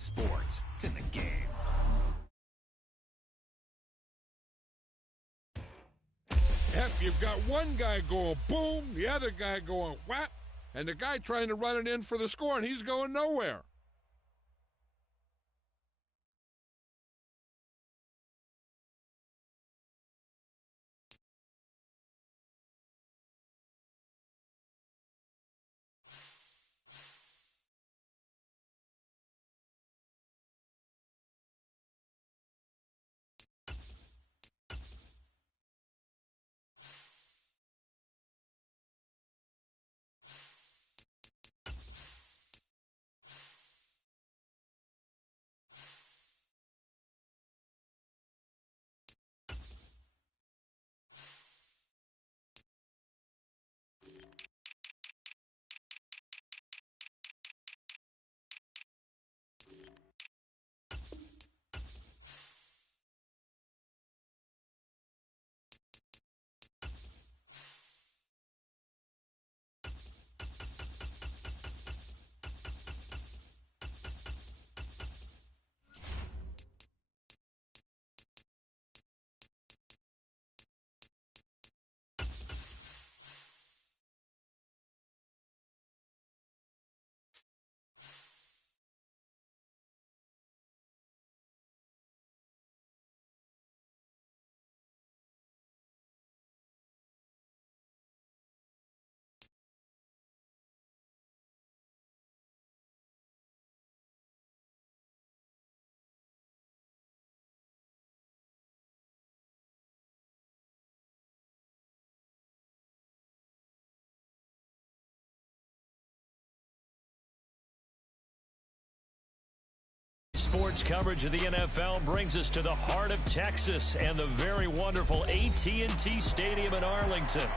sports. It's in the game. Heck, you've got one guy going boom, the other guy going whap, and the guy trying to run it in for the score, and he's going nowhere. Sports coverage of the NFL brings us to the heart of Texas and the very wonderful AT&T Stadium in Arlington.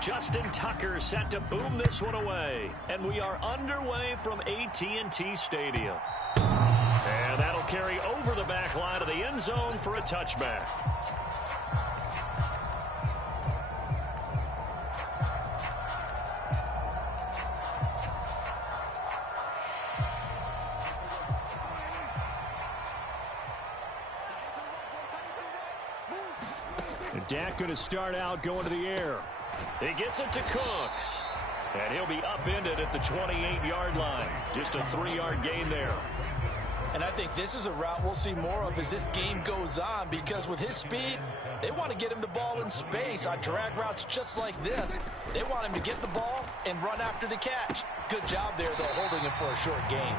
Justin Tucker set to boom this one away. And we are underway from AT&T Stadium. And that'll carry over the back line of the end zone for a touchback. And Dak going to start out going to the air. He gets it to Cooks. And he'll be upended at the 28-yard line. Just a 3-yard gain there. And I think this is a route we'll see more of as this game goes on, because with his speed, they want to get him the ball in space on drag routes just like this. They want him to get the ball and run after the catch. Good job there, though, holding him for a short gain.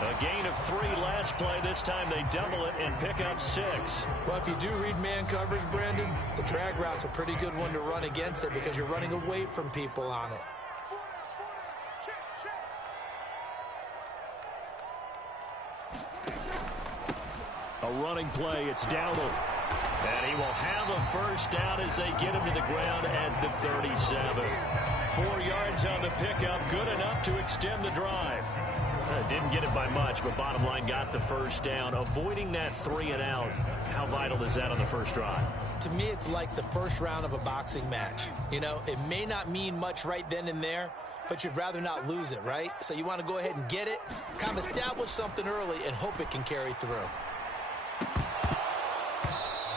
A gain of 3 last play. This time they double it and pick up 6. Well, if you do read man coverage, Brandon, the drag route's a pretty good one to run against it because you're running away from people on it. A running play, it's Dowdle. And he will have a first down as they get him to the ground at the 37. 4 yards on the pickup, good enough to extend the drive. Didn't get it by much, but bottom line got the first down. Avoiding that 3 and out, how vital is that on the first drive? To me, it's like the first round of a boxing match. You know, it may not mean much right then and there, but you'd rather not lose it, right? So you want to go ahead and get it, kind of establish something early, and hope it can carry through.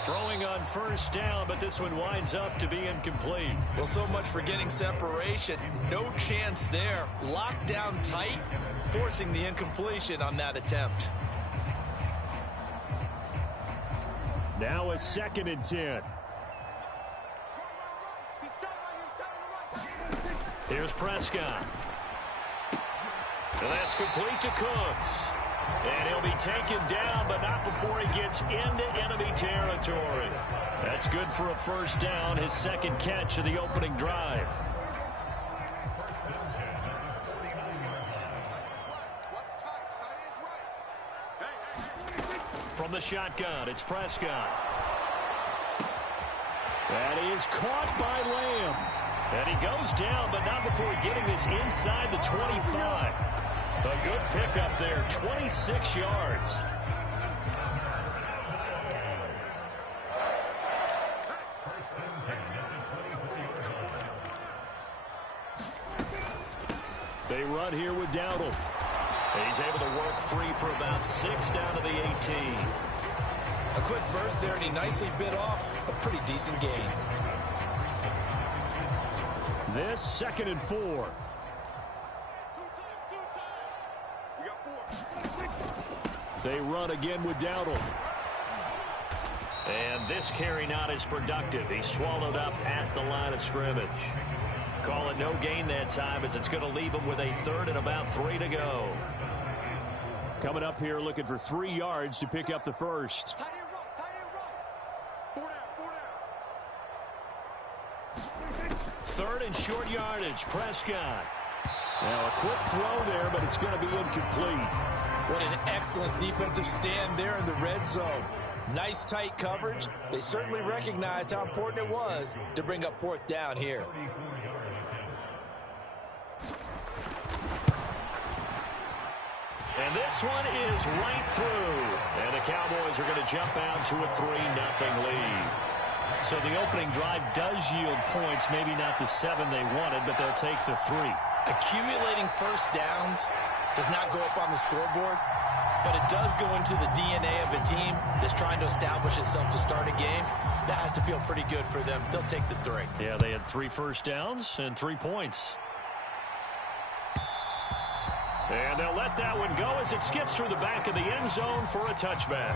Throwing on first down, but this one winds up to be incomplete. Well, so much for getting separation. No chance there. Locked down tight, forcing the incompletion on that attempt. Now a 2nd and 10. Here's Prescott. And that's complete to Cooks. And he'll be taken down, but not before he gets into enemy territory. That's good for a first down, his 2nd catch of the opening drive. From the shotgun, it's Prescott. That is caught by Lamb. And he goes down, but not before getting this inside the 25. A good pickup there, 26 yards. They run here with Dowdle. He's able to work free for about 6 down to the 18. A quick burst there, and he nicely bit off a pretty decent gain. This 2nd and 4. They run again with Dowdle. And this carry not as productive. He's swallowed up at the line of scrimmage. Call it no gain that time, as it's going to leave him with a 3rd and about 3 to go. Coming up here looking for 3 yards to pick up the first. 3rd and short yardage. Prescott. Now a quick throw there, but it's going to be incomplete. What an excellent defensive stand there in the red zone. Nice tight coverage. They certainly recognized how important it was to bring up 4th down here. And this one is right through. And the Cowboys are going to jump out to a 3-0 lead. So the opening drive does yield points, maybe not the 7 they wanted, but they'll take the 3. Accumulating first downs does not go up on the scoreboard, but it does go into the DNA of a team that's trying to establish itself to start a game. That has to feel pretty good for them. They'll take the 3. Yeah, they had 3 first downs and 3 points. And they'll let that one go as it skips through the back of the end zone for a touchback.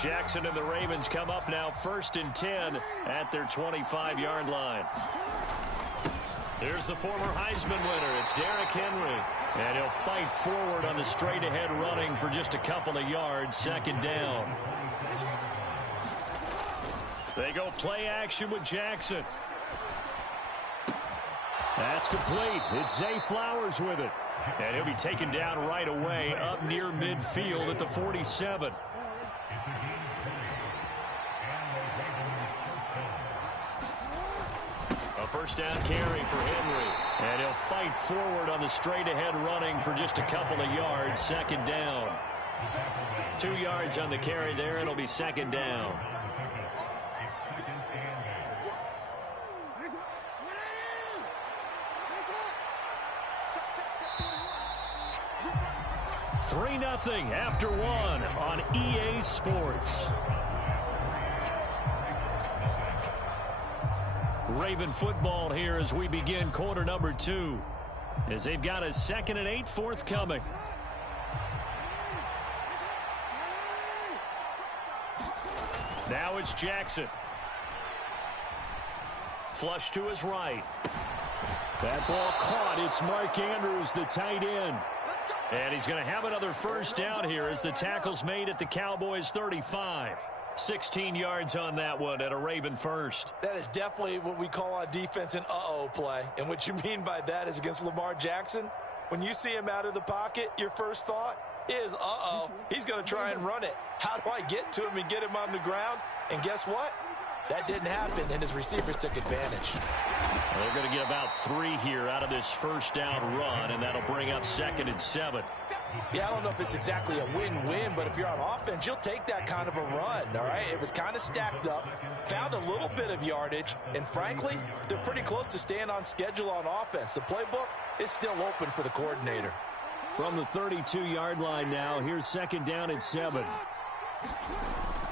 Jackson and the Ravens come up now 1st and 10 at their 25-yard line. Here's the former Heisman winner. It's Derrick Henry. And he'll fight forward on the straight-ahead running for just a couple of yards. 2nd down. They go play action with Jackson. That's complete. It's Zay Flowers with it. And he'll be taken down right away up near midfield at the 47. A 1st down carry for Henry. And he'll fight forward on the straight-ahead running for just a couple of yards. 2nd down. 2 yards on the carry there. It'll be 2nd down. Three 3-0 after 1 on EA Sports. Raven football here as we begin quarter number 2, as they've got a 2nd and 8 forthcoming. Now it's Jackson. Flush to his right. That ball caught. It's Mark Andrews, the tight end. And he's going to have another 1st down here as the tackle's made at the Cowboys 35. 16 yards on that one at a Raven 1st. That is definitely what we call on defense an uh-oh play. And what you mean by that is against Lamar Jackson, when you see him out of the pocket, your first thought is, uh-oh, he's going to try and run it. How do I get to him and get him on the ground? And guess what? That didn't happen, and his receivers took advantage. Well, they're going to get about 3 here out of this 1st down run, and that'll bring up 2nd and 7. Yeah, I don't know if it's exactly a win-win, but if you're on offense, you'll take that kind of a run, all right? It was kind of stacked up, found a little bit of yardage, and frankly, they're pretty close to staying on schedule on offense. The playbook is still open for the coordinator. From the 32-yard line now, here's 2nd down and 7.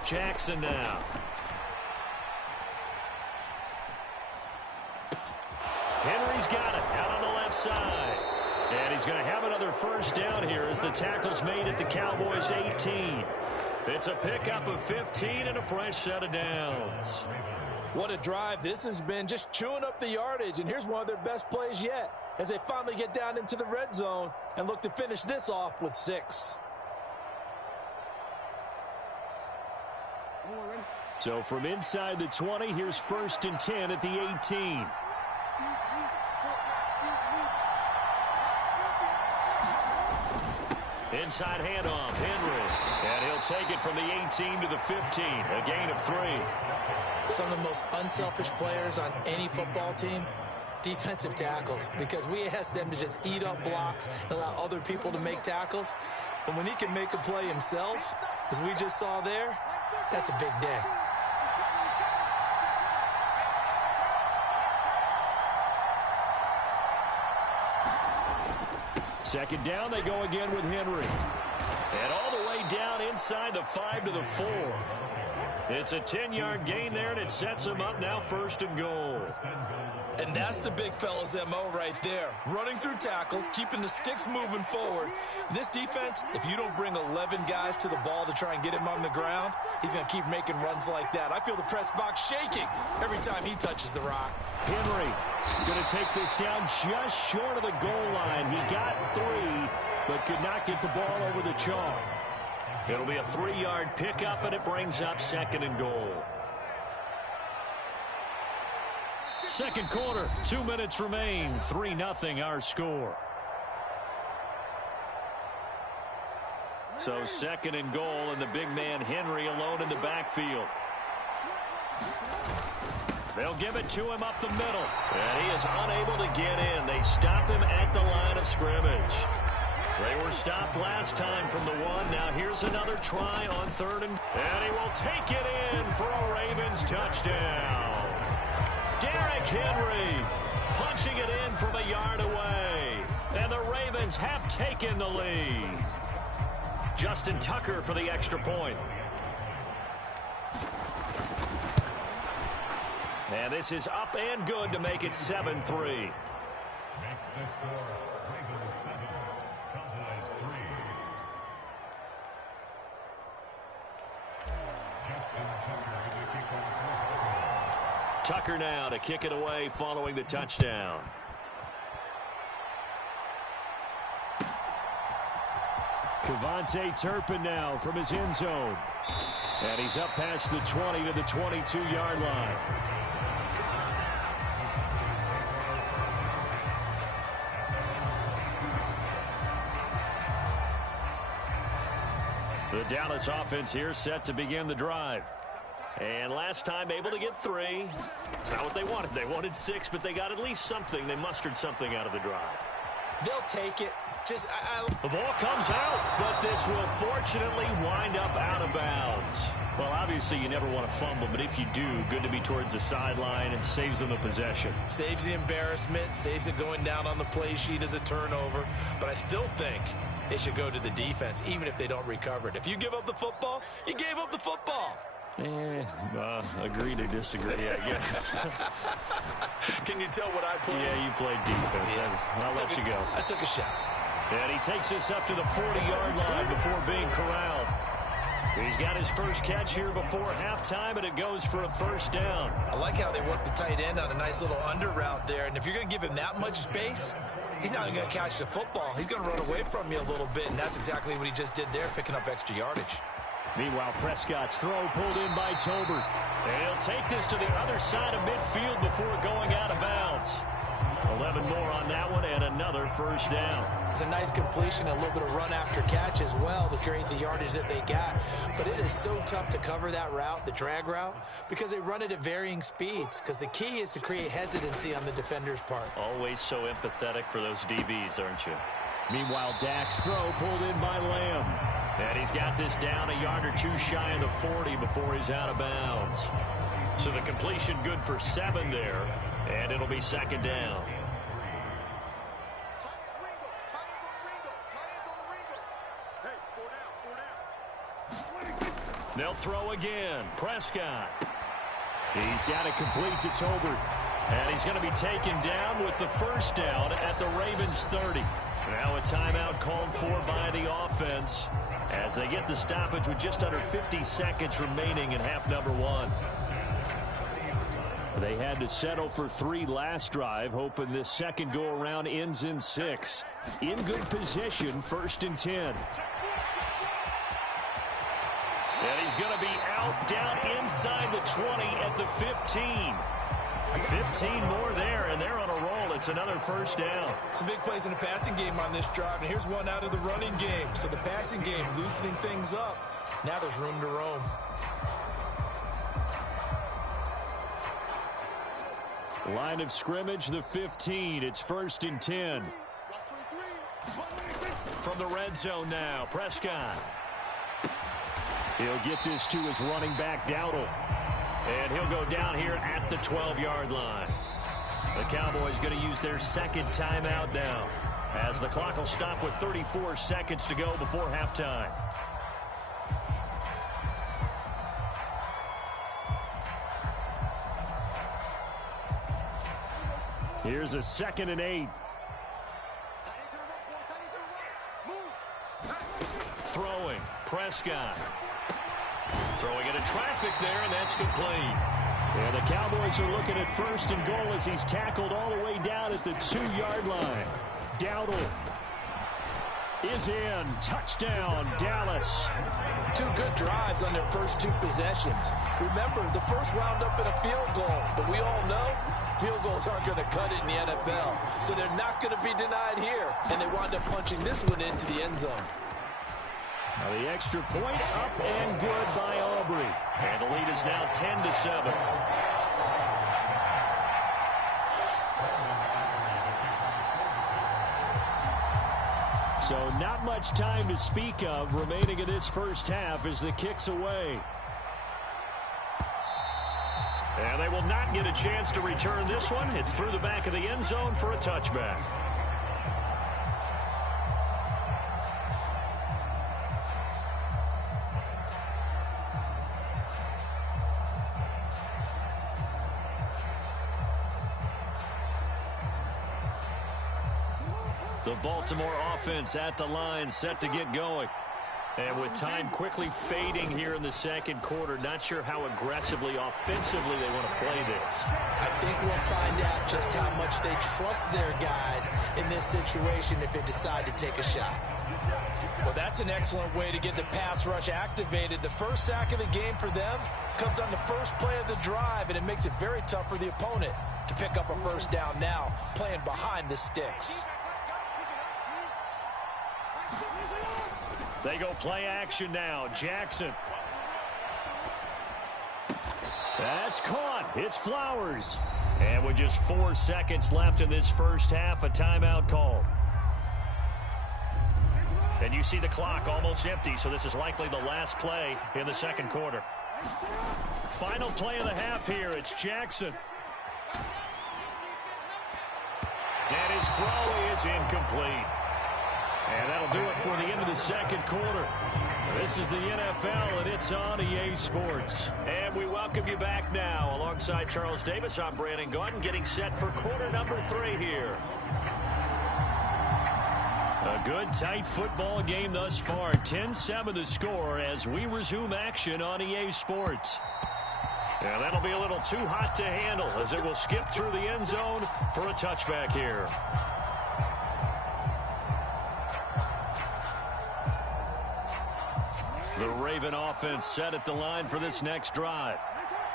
Jackson now. Henry's got it out on the left side. And he's going to have another 1st down here as the tackle's made at the Cowboys 18. It's a pickup of 15 and a fresh set of downs. What a drive this has been, just chewing up the yardage. And here's one of their best plays yet as they finally get down into the red zone and look to finish this off with 6. So from inside the 20, here's 1st and 10 at the 18. Inside handoff, Henry. And he'll take it from the 18 to the 15. A gain of 3. Some of the most unselfish players on any football team defensive tackles, because we asked them to just eat up blocks and allow other people to make tackles. But when he can make a play himself, as we just saw there, that's a big day. Second down, they go again with Henry. And all the way down inside the 5 to the 4. It's a 10-yard gain there, and it sets him up now 1st and goal. And that's the big fella's MO right there. Running through tackles, keeping the sticks moving forward. This defense, if you don't bring 11 guys to the ball to try and get him on the ground, he's going to keep making runs like that. I feel the press box shaking every time he touches the rock. Henry going to take this down just short of the goal line. He got 3, but could not get the ball over the chalk. It'll be a 3-yard pickup, and it brings up 2nd and goal. Second quarter, 2 minutes remain. 3-0 our score. So 2nd and goal, and the big man Henry alone in the backfield. They'll give it to him up the middle, and he is unable to get in. They stop him at the line of scrimmage. They were stopped last time from the 1. Now here's another try on 3rd, and he will take it in for a Ravens touchdown. Derrick Henry punching it in from a yard away, and the Ravens have taken the lead. Justin Tucker for the extra point. And this is up and good to make it 7-3. Tucker now to kick it away following the touchdown. Kevontae Turpin now from his end zone. And he's up past the 20 to the 22-yard line. The Dallas offense here set to begin the drive. And last time able to get 3. It's not what they wanted. They wanted 6, but they got at least something. They mustered something out of the drive. They'll take it. The ball comes out, but this will fortunately wind up out of bounds. Well, obviously you never want to fumble, but if you do, good to be towards the sideline. It saves them the possession. Saves the embarrassment, saves it going down on the play sheet as a turnover. But I still think it should go to the defense, even if they don't recover it. If you give up the football, you gave up the football. Agree to disagree, I guess. Can you tell what I played? Yeah, you played defense. Yeah. I'll let you go. I took a shot. And he takes this up to the 40-yard line before being corralled. He's got his first catch here before halftime, and it goes for a 1st down. I like how they work the tight end on a nice little under route there. And if you're going to give him that much space, he's not going to catch the football. He's going to run away from you a little bit, and that's exactly what he just did there, picking up extra yardage. Meanwhile, Prescott's throw pulled in by Tolbert. And he'll take this to the other side of midfield before going out of bounds. 11 more on that one, and another 1st down. It's a nice completion, a little bit of run after catch as well to create the yardage that they got. But it is so tough to cover that route, the drag route, because they run it at varying speeds. Because the key is to create hesitancy on the defender's part. Always so empathetic for those DBs, aren't you? Meanwhile, Dak's throw pulled in by Lamb. And he's got this down a yard or 2 shy of the 40 before he's out of bounds. So the completion good for 7 there, and it'll be 2nd down. They'll throw again. Prescott. He's got it complete to Tolbert. And he's going to be taken down with the 1st down at the Ravens 30. Now a timeout called for by the offense as they get the stoppage with just under 50 seconds remaining in half number 1. They had to settle for 3 last drive, hoping this second go-around ends in 6. In good position, 1st and 10. And he's going to be out down inside the 20 at the 15. 15 more there, and they're on a roll. It's another 1st down. Some big plays in the passing game on this drive, and here's one out of the running game. So the passing game loosening things up. Now there's room to roam. Line of scrimmage, the 15. It's 1st and 10. From the red zone now, Prescott. He'll get this to his running back, Dowdle. And he'll go down here at the 12-yard line. The Cowboys going to use their second timeout now, as the clock will stop with 34 seconds to go before halftime. Here's a 2nd and 8. Throwing, Prescott. Throwing into traffic there, and that's complete. And the Cowboys are looking at 1st and goal as he's tackled all the way down at the 2-yard line. Dowdle is in. Touchdown, Dallas. 2 good drives on their first 2 possessions. Remember, the first wound up in a field goal, but we all know field goals aren't going to cut it in the NFL. So they're not going to be denied here, and they wind up punching this one into the end zone. Now the extra point up and good by Aubrey. And the lead is now 10-7. So not much time to speak of remaining in this first half as the kick's away. And they will not get a chance to return this one. It's through the back of the end zone for a touchback. The Baltimore offense at the line, set to get going. And with time quickly fading here in the second quarter, not sure how aggressively, offensively they want to play this. I think we'll find out just how much they trust their guys in this situation if they decide to take a shot. Well, that's an excellent way to get the pass rush activated. The first sack of the game for them comes on the first play of the drive, and it makes it very tough for the opponent to pick up a first down now, playing behind the sticks. They go play action now. Jackson. That's caught. It's Flowers. And with just 4 seconds left in this first half, a timeout called. And you see the clock almost empty, so this is likely the last play in the second quarter. Final play of the half here. It's Jackson. And his throw is incomplete. And that'll do it for the end of the second quarter. This is the NFL, and it's on EA Sports. And we welcome you back now. Alongside Charles Davis, I'm Brandon Gordon, getting set for quarter number 3 here. A good, tight football game thus far. 10-7 the score as we resume action on EA Sports. And that'll be a little too hot to handle as it will skip through the end zone for a touchback here. The Raven offense set at the line for this next drive.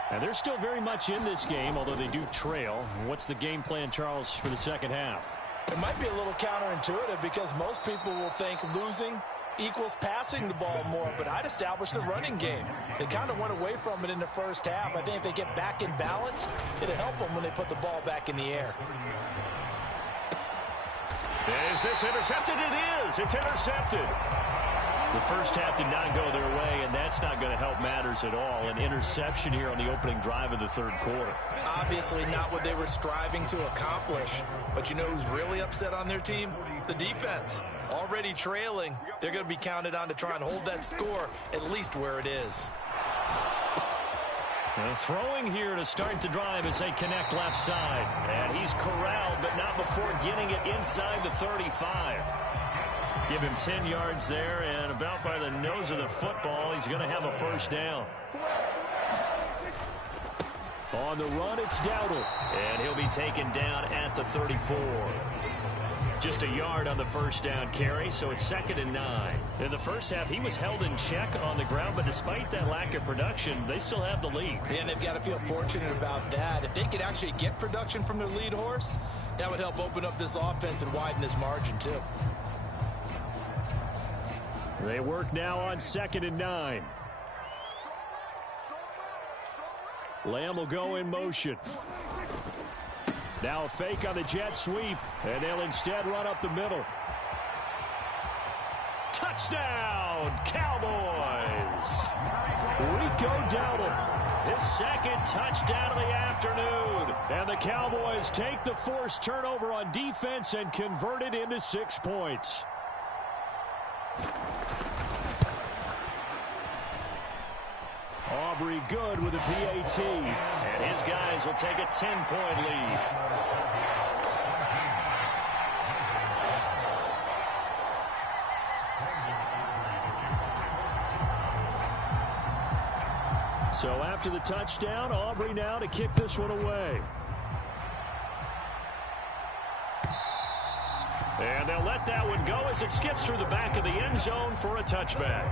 And they're still very much in this game, although they do trail. What's the game plan, Charles, for the second half? It might be a little counterintuitive because most people will think losing equals passing the ball more, but I'd establish the running game. They kind of went away from it in the first half. I think if they get back in balance, it'll help them when they put the ball back in the air. Is this intercepted? It is. It's intercepted. The first half did not go their way, and that's not going to help matters at all. An interception here on the opening drive of the third quarter. Obviously not what they were striving to accomplish. But you know who's really upset on their team? The defense. Already trailing, they're going to be counted on to try and hold that score at least where it is. Throwing here to start the drive as they connect left side. And he's corralled, but not before getting it inside the 35. Give him 10 yards there, and about by the nose of the football, he's going to have a first down. On the run, it's Dowdle. And he'll be taken down at the 34. Just a yard on the first down carry, so it's 2nd and 9. In the first half, he was held in check on the ground, but despite that lack of production, they still have the lead. And they've got to feel fortunate about that. If they could actually get production from their lead horse, that would help open up this offense and widen this margin, too. They work now on 2nd and 9. Lamb will go in motion. Now a fake on the jet sweep, and they'll instead run up the middle. Touchdown, Cowboys! Rico Dowdle, his second touchdown of the afternoon. And the Cowboys take the forced turnover on defense and convert it into 6 points. Aubrey good with a PAT. And his guys will take a 10-point lead. So after the touchdown, Aubrey now to kick this one away. And they'll let that one go as it skips through the back of the end zone for a touchback.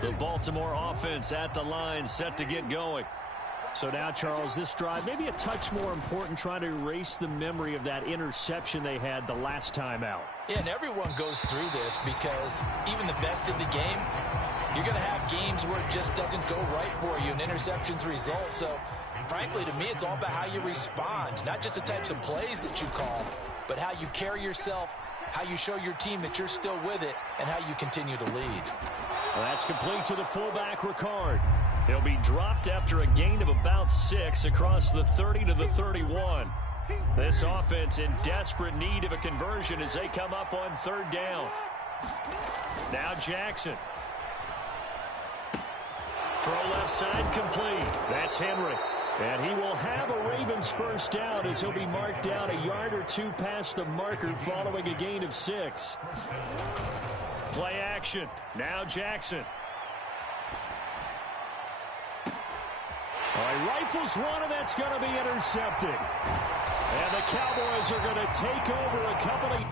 The Baltimore offense at the line, set to get going. So now, Charles, this drive maybe a touch more important, trying to erase the memory of that interception they had the last time out. Yeah, and everyone goes through this because even the best in the game, you're going to have games where it just doesn't go right for you, and interceptions result. So, frankly, to me, it's all about how you respond, not just the types of plays that you call, but how you carry yourself, how you show your team that you're still with it, and how you continue to lead. Well, that's complete to the fullback, Ricard. He'll be dropped after a gain of about 6 across the 30 to the 31. This offense in desperate need of a conversion as they come up on 3rd down. Now Jackson. Throw left side complete. That's Henry. And he will have a Ravens first down as he'll be marked down a yard or 2 past the marker following a gain of 6. Play action. Now Jackson. He rifles one, and that's going to be intercepted. And the Cowboys are going to take over a couple of...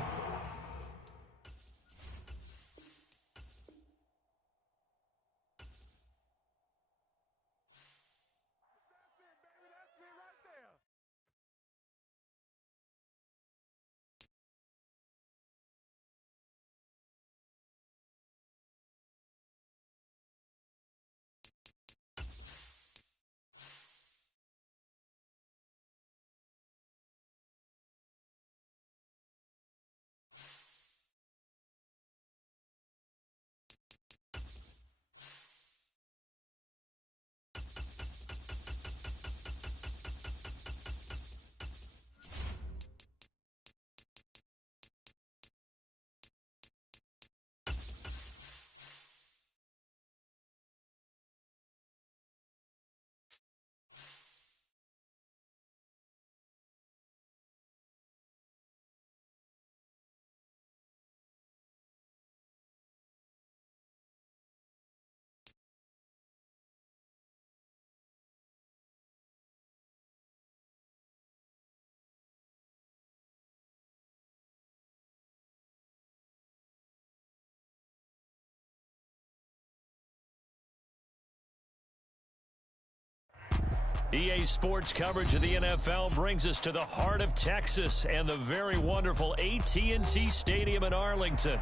EA Sports coverage of the NFL brings us to the heart of Texas and the very wonderful AT&T Stadium in Arlington.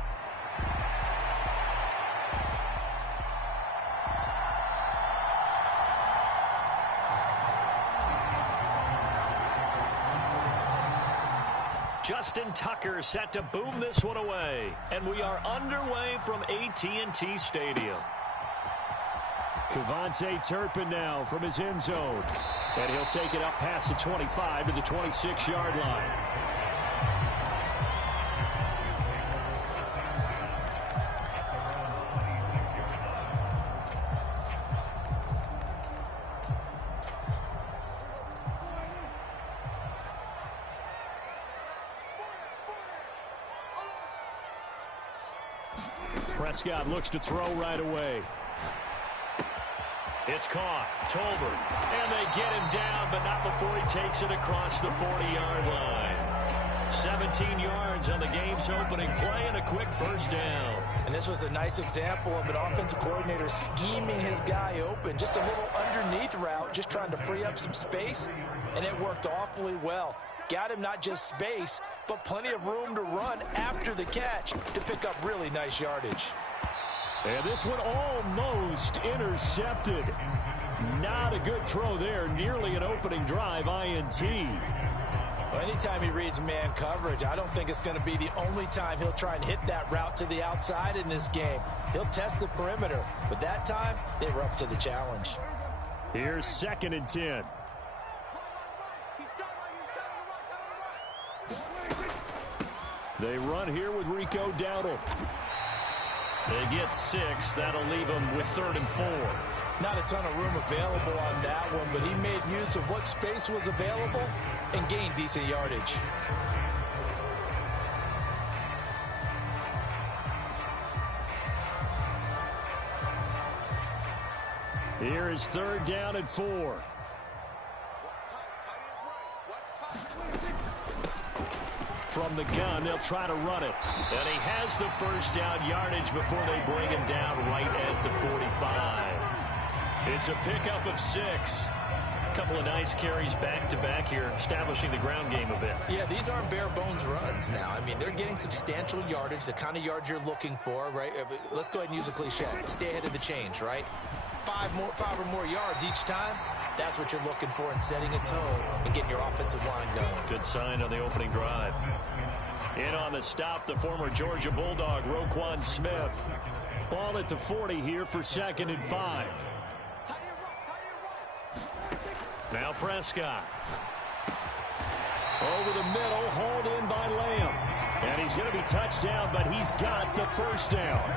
Justin Tucker set to boom this one away. And we are underway from AT&T Stadium. Kevontae Turpin now from his end zone. And he'll take it up past the 25 to the 26-yard line. Prescott looks to throw right away. It's caught. Tolbert. And they get him down, but not before he takes it across the 40-yard line. 17 yards on the game's opening play and a quick first down. And this was a nice example of an offensive coordinator scheming his guy open. Just a little underneath route, just trying to free up some space, and it worked awfully well. Got him not just space, but plenty of room to run after the catch to pick up really nice yardage. And this one almost intercepted. Not a good throw there. Nearly an opening drive INT. Well, anytime he reads man coverage, I don't think it's going to be the only time he'll try and hit that route to the outside in this game. He'll test the perimeter, but that time they were up to the challenge. Here's 2nd and 10. They run here with Rico Dowdle. They get 6. That'll leave them with 3rd and 4. Not a ton of room available on that one, but he made use of what space was available and gained decent yardage. Here is 3rd down and 4. From the gun, they'll try to run it. And he has the 1st down yardage before they bring him down right at the 45. It's a pickup of 6. A couple of nice carries back-to-back here, establishing the ground game a bit. Yeah, these aren't bare-bones runs now. I mean, they're getting substantial yardage, the kind of yards you're looking for, right? Let's go ahead and use a cliche. Stay ahead of the change, right? 5 or more yards each time. That's what you're looking for in setting a tone and getting your offensive line going. Good sign on the opening drive. In on the stop, the former Georgia Bulldog, Roquan Smith. Ball at the 40 here for 2nd and 5. Now Prescott. Over the middle, hauled in by Lamb. And he's going to be touched down, but he's got the 1st down.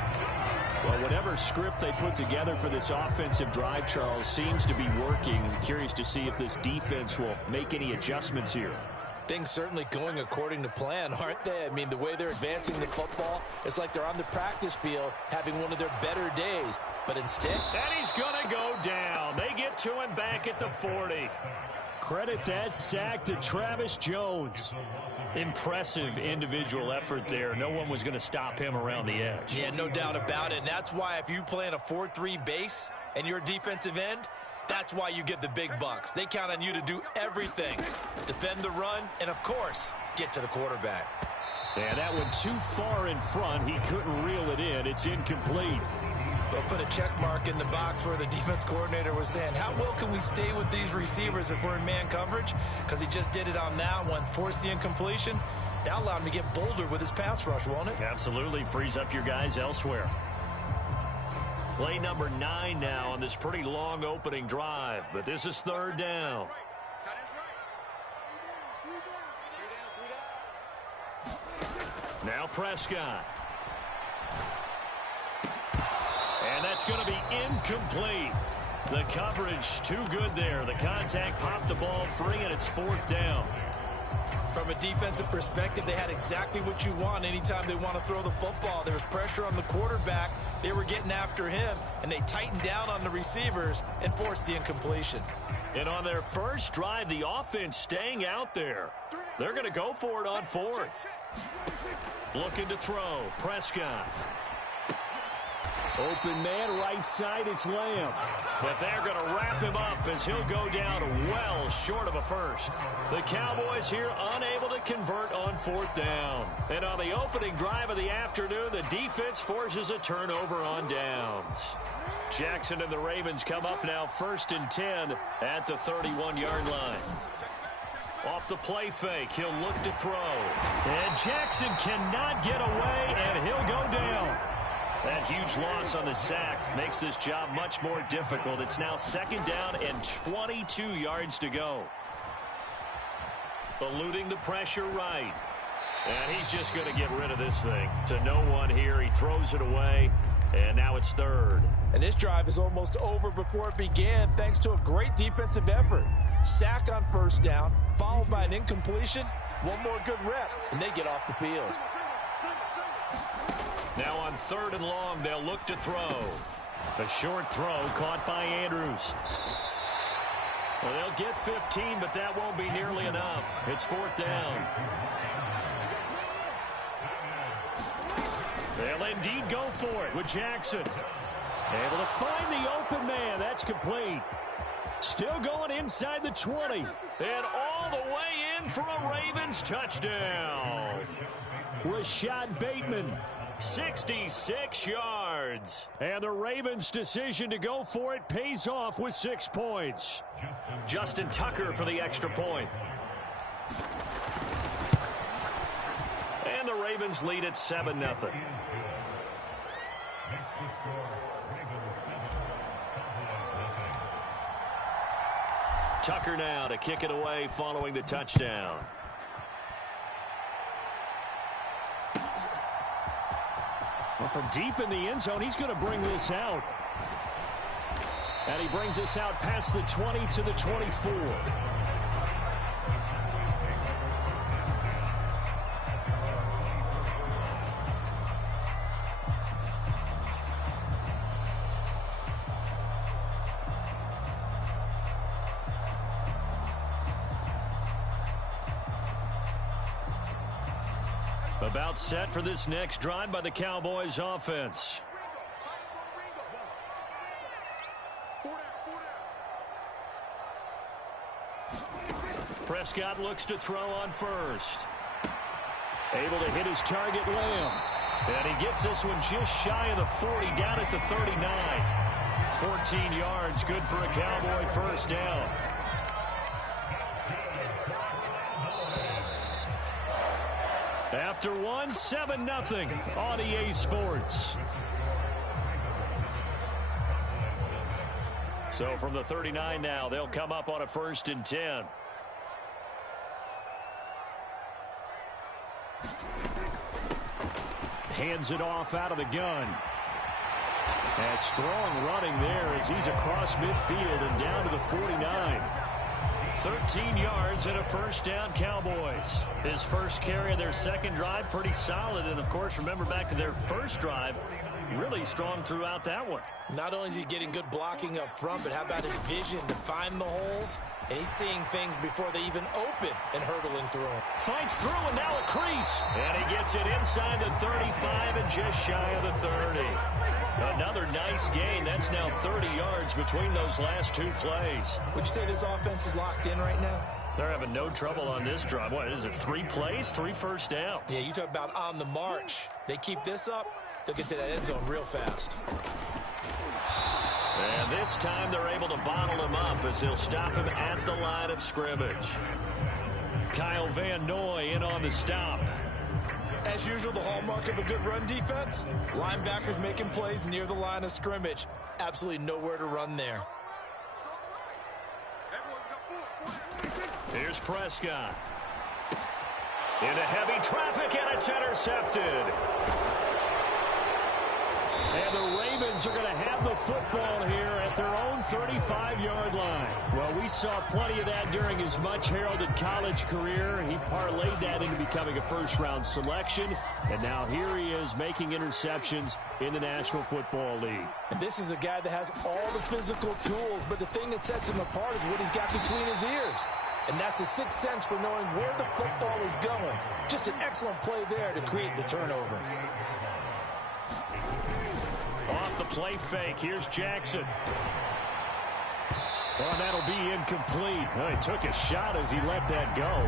Well, whatever script they put together for this offensive drive, Charles, seems to be working. I'm curious to see if this defense will make any adjustments here. Things certainly going according to plan, aren't they? I mean, the way they're advancing the football, it's like they're on the practice field having one of their better days. But instead... And he's going to go down. They get to him back at the 40. Credit that sack to Travis Jones. Impressive individual effort there. No one was going to stop him around the edge. Yeah, no doubt about it. And that's why if you play in a 4-3 base and you're a defensive end, that's why you get the big bucks. They count on you to do everything. Defend the run and, of course, get to the quarterback. Yeah, that one too far in front. He couldn't reel it in. It's incomplete. They'll put a check mark in the box where the defense coordinator was saying, how well can we stay with these receivers if we're in man coverage? Because he just did it on that one, forced the incompletion. That allowed him to get bolder with his pass rush, won't it? Absolutely. Frees up your guys elsewhere. Play number 9 now on this pretty long opening drive, but this is 3rd down. Now Prescott. And that's going to be incomplete. The coverage too good there. The contact popped the ball free, and it's 4th down. From a defensive perspective, they had exactly what you want anytime they want to throw the football. There was pressure on the quarterback. They were getting after him, and they tightened down on the receivers and forced the incompletion. And on their first drive, the offense staying out there. They're going to go for it on 4th. Looking to throw. Prescott. Open man, right side, it's Lamb. But they're going to wrap him up as he'll go down well short of a 1st. The Cowboys here unable to convert on 4th down. And on the opening drive of the afternoon, the defense forces a turnover on downs. Jackson and the Ravens come up now 1st and 10 at the 31-yard line. Off the play fake, he'll look to throw. And Jackson cannot get away, and he'll go down. That huge loss on the sack makes this job much more difficult. It's now 2nd down and 22 yards to go. Eluding the pressure right. And he's just going to get rid of this thing. To no one here. He throws it away. And now it's 3rd. And this drive is almost over before it began thanks to a great defensive effort. Sack on 1st down, followed by an incompletion. One more good rep, and they get off the field. Now on 3rd and long, they'll look to throw. A short throw caught by Andrews. Well, they'll get 15, but that won't be nearly enough. It's 4th down. They'll indeed go for it with Jackson. Able to find the open man. That's complete. Still going inside the 20. And all the way in for a Ravens touchdown. Rashad Bateman. 66 yards. yards. And the Ravens' decision to go for it pays off with 6 points. Justin Tucker for the extra point. And the Ravens lead at 7-0. Tucker now to kick it away following the touchdown. Well, from deep in the end zone, he's going to bring this out. And he brings this out past the 20 to the 24. About set for this next drive by the Cowboys offense. Prescott looks to throw on first. Able to hit his target, Lamb. And he gets this one just shy of the 40, down at the 39. 14 yards, good for a Cowboy first down. After 7-0 on EA Sports. So from the 39 now, they'll come up on a 1st and 10. Hands it off out of the gun. And strong running there as he's across midfield and down to the 49. 13 yards and a first down, Cowboys. His first carry of their second drive, pretty solid. And, of course, remember back to their first drive, really strong throughout that one. Not only is he getting good blocking up front, but how about his vision to find the holes? And he's seeing things before they even open and hurtling through them. Fights through and now a crease. And he gets it inside the 35 and just shy of the 30. Another nice gain. That's now 30 yards between those last 2 plays. Would you say this offense is locked in right now? They're having no trouble on this drive. What is it, 3 plays, 3 first downs? Yeah, you talk about on the march. They keep this up, they'll get to that end zone real fast. And this time they're able to bottle him up as they'll stop him at the line of scrimmage. Kyle Van Noy in on the stop. As usual, the hallmark of a good run defense, linebackers making plays near the line of scrimmage. Absolutely nowhere to run there. Here's Prescott. Into heavy traffic, and it's intercepted. And the Ravens are going to have the football here at their own 35-yard line. Well, we saw plenty of that during his much-heralded college career. He parlayed that into becoming a first-round selection. And now here he is making interceptions in the National Football League. And this is a guy that has all the physical tools, but the thing that sets him apart is what he's got between his ears. And that's the sixth sense for knowing where the football is going. Just an excellent play there to create the turnover. Off the play fake, here's Jackson. Well, that'll be incomplete. Well, he took a shot as he let that go.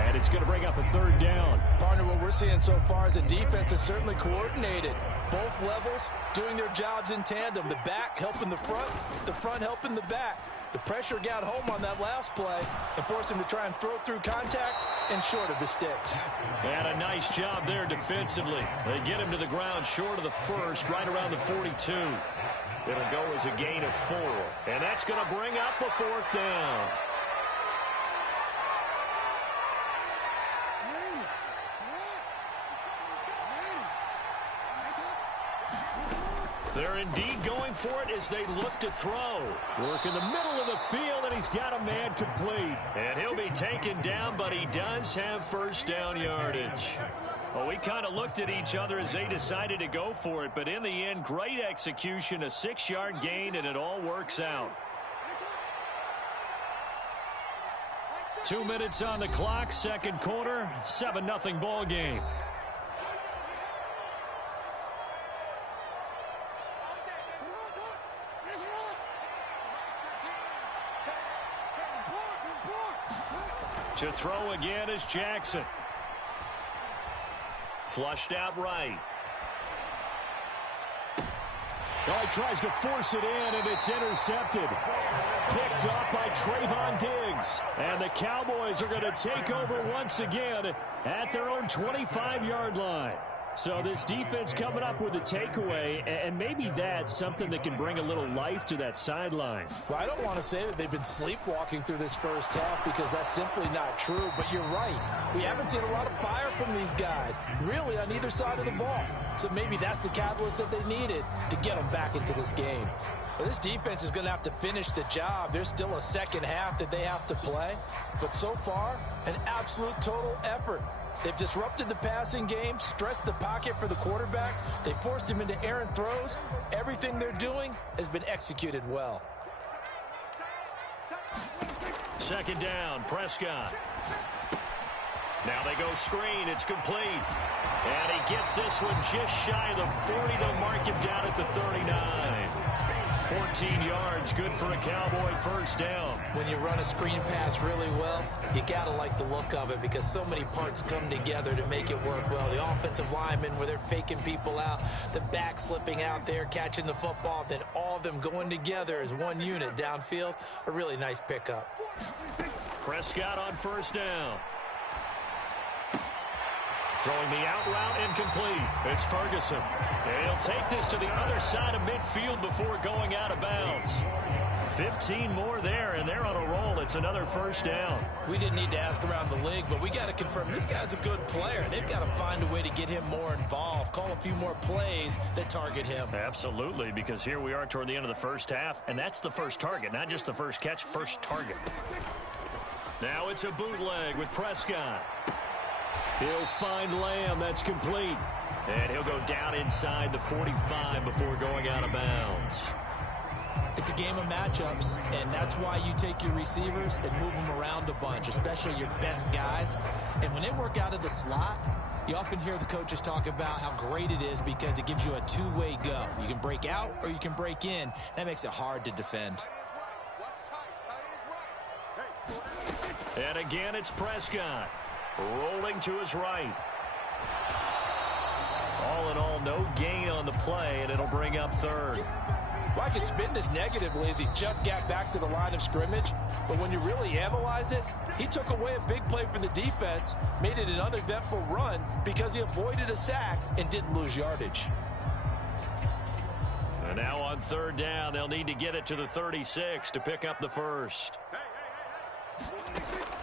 And it's going to bring up a 3rd down. Partner, what we're seeing so far is the defense is certainly coordinated. Both levels doing their jobs in tandem. The back helping the front helping the back. The pressure got home on that last play and forced him to try and throw through contact and short of the sticks. And a nice job there defensively. They get him to the ground short of the first, right around the 42. It'll go as a gain of 4. And that's going to bring up a 4th down. They're indeed going for it as they look to throw. Work in the middle of the field, and he's got a man complete. And he'll be taken down, but he does have first down yardage. Well, we kind of looked at each other as they decided to go for it, but in the end, great execution, a 6-yard gain, and it all works out. 2 minutes on the clock, second quarter, 7-0 ball game. To throw again is Jackson. Flushed out right. Oh, he tries to force it in, and it's intercepted. Picked up by Trayvon Diggs. And the Cowboys are going to take over once again at their own 25-yard line. So this defense coming up with a takeaway, and maybe that's something that can bring a little life to that sideline. Well, I don't want to say that they've been sleepwalking through this first half because that's simply not true, but you're right. We haven't seen a lot of fire from these guys, really, on either side of the ball. So maybe that's the catalyst that they needed to get them back into this game. Well, this defense is going to have to finish the job. There's still a second half that they have to play, but so far, an absolute total effort. They've disrupted the passing game, stressed the pocket for the quarterback. They forced him into errant throws. Everything they're doing has been executed well. Second down, Prescott. Now they go screen. It's complete. And he gets this one just shy of the 40. They'll mark him down at the 39. 14 yards, good for a Cowboy first down. When you run a screen pass really well, you got to like the look of it because so many parts come together to make it work well. The offensive linemen, where they're faking people out, the back slipping out there, catching the football, then all of them going together as one unit downfield. A really nice pickup. Prescott on first down. Throwing the out route incomplete. It's Ferguson. And he'll take this to the other side of midfield before going out of bounds. 15 more there, and they're on a roll. It's another first down. We didn't need to ask around the league, but we got to confirm this guy's a good player. They've got to find a way to get him more involved, call a few more plays that target him. Absolutely, because here we are toward the end of the first half, and that's the first target, not just the first catch, first target. Now it's a bootleg with Prescott. He'll find Lamb. That's complete. And he'll go down inside the 45 before going out of bounds. It's a game of matchups, and that's why you take your receivers and move them around a bunch, especially your best guys. And when they work out of the slot, you often hear the coaches talk about how great it is because it gives you a two-way go. You can break out or you can break in. That makes it hard to defend. And again, it's Prescott. Rolling to his right. All in all, no gain on the play, and it'll bring up third. Well, I can spin this negatively as he just got back to the line of scrimmage, but when you really analyze it, he took away a big play for the defense, made it an uneventful run because he avoided a sack and didn't lose yardage. And now on third down, they'll need to get it to the 36 to pick up the first.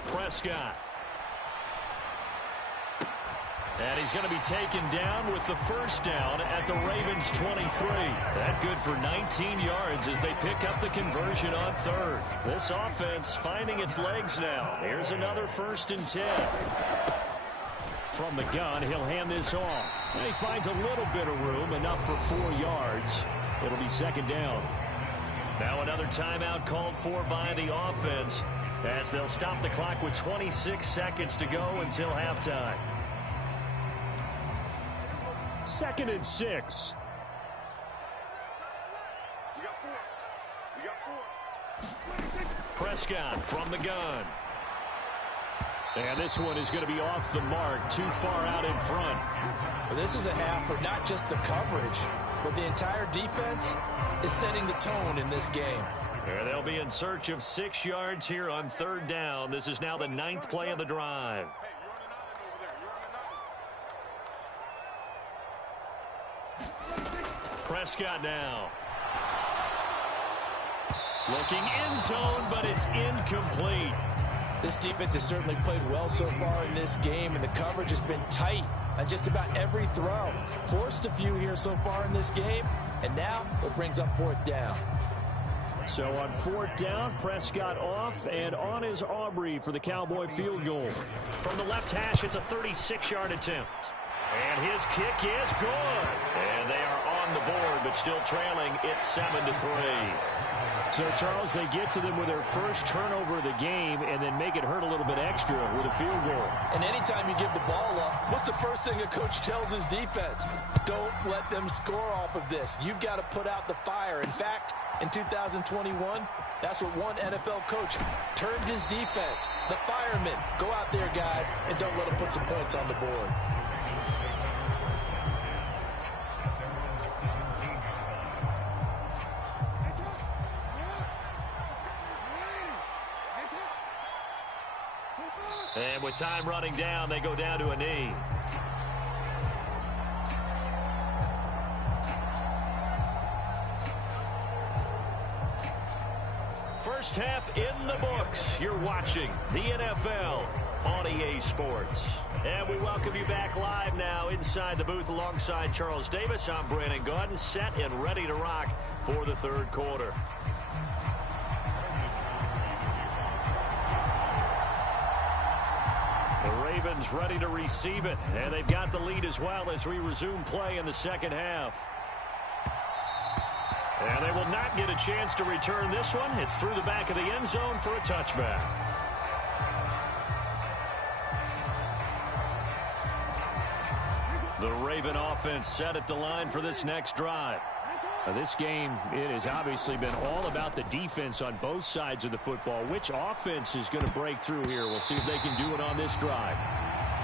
Prescott. And he's going to be taken down with the first down at the Ravens' 23. That good for 19 yards as they pick up the conversion on third. This offense finding its legs now. Here's another 1st and 10. From the gun, he'll hand this off. And he finds a little bit of room, enough for 4 yards. It'll be second down. Now another timeout called for by the offense as they'll stop the clock with 26 seconds to go until halftime. 2nd and 6. Prescott from the gun. And this one is going to be off the mark, too far out in front. Well, this is a half where not just the coverage, but the entire defense is setting the tone in this game. They'll be in search of 6 yards here on third down. This is now the 9th play of the drive. Prescott now. Looking end zone, but it's incomplete. This defense has certainly played well so far in this game, and the coverage has been tight on just about every throw. Forced a few here so far in this game, and now it brings up 4th down. So on 4th down, Prescott off, and on is Aubrey for the Cowboy field goal. From the left hash, it's a 36-yard attempt. And his kick is good. And they are on the board, but still trailing. It's 7-3. So, Charles, they get to them with their first turnover of the game and then make it hurt a little bit extra with a field goal. And anytime you give the ball up, what's the first thing a coach tells his defense? Don't let them score off of this. You've got to put out the fire. In fact, in 2021, that's what one NFL coach turned his defense. The firemen. Go out there, guys, and don't let them put some points on the board. And with time running down, they go down to a knee. First half in the books. You're watching the NFL on EA Sports. And we welcome you back live now inside the booth alongside Charles Davis. I'm Brandon Gaudin, set and ready to rock for the third quarter. The Ravens ready to receive it, and they've got the lead as well as we resume play in the second half. And they will not get a chance to return this one. It's through the back of the end zone for a touchback. The Raven offense set at the line for this next drive. This game, it has obviously been all about the defense on both sides of the football. Which offense is going to break through here? We'll see if they can do it on this drive.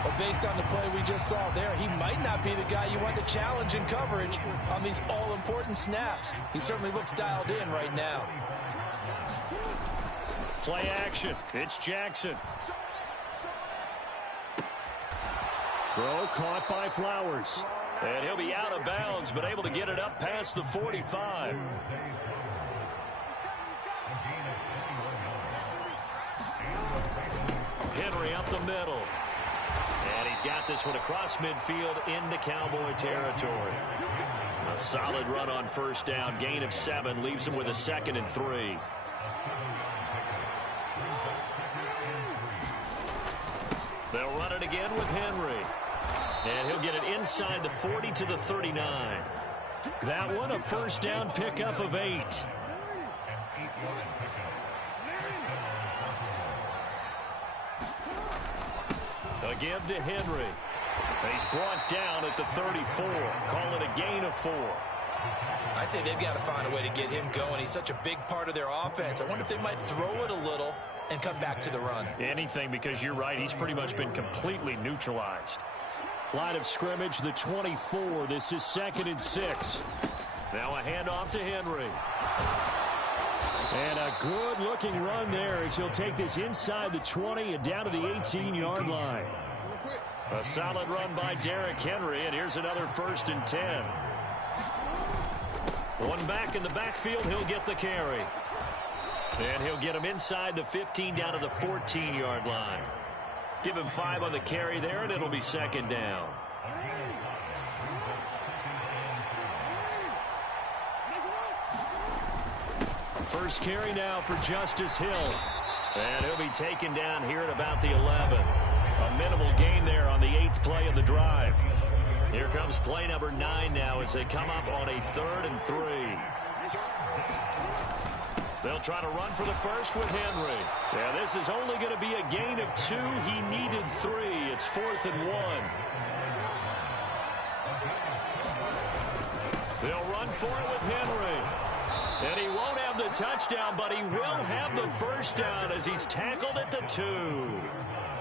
But based on the play we just saw there, he might not be the guy you want to challenge in coverage on these all-important snaps. He certainly looks dialed in right now. Play action. It's Jackson. Throw caught by Flowers. And he'll be out of bounds, but able to get it up past the 45. Henry up the middle. And he's got this one across midfield into Cowboy territory. A solid run on first down. Gain of 7 leaves him with a 2nd and 3. They'll run it again with Henry. And he'll get it inside the 40 to the 39. That one a first down pickup of 8. A give to Henry. He's brought down at the 34. Call it a gain of 4. I'd say they've got to find a way to get him going. He's such a big part of their offense. I wonder if they might throw it a little and come back to the run. Anything, because you're right. He's pretty much been completely neutralized. Line of scrimmage, the 24. This is 2nd and 6. Now a handoff to Henry. And a good-looking run there as he'll take this inside the 20 and down to the 18-yard line. A solid run by Derrick Henry, and here's another 1st and 10. One back in the backfield, he'll get the carry. And he'll get him inside the 15 down to the 14-yard line. Give him 5 on the carry there, and it'll be 2nd down. First carry now for Justice Hill. And he'll be taken down here at about the 11. A minimal gain there on the 8th play of the drive. Here comes play number 9 now as they come up on a 3rd and 3. They'll try to run for the first with Henry. Yeah, this is only going to be a gain of 2. He needed 3. It's 4th and 1. They'll run for it with Henry. And he won't have the touchdown, but he will have the first down as he's tackled at the 2.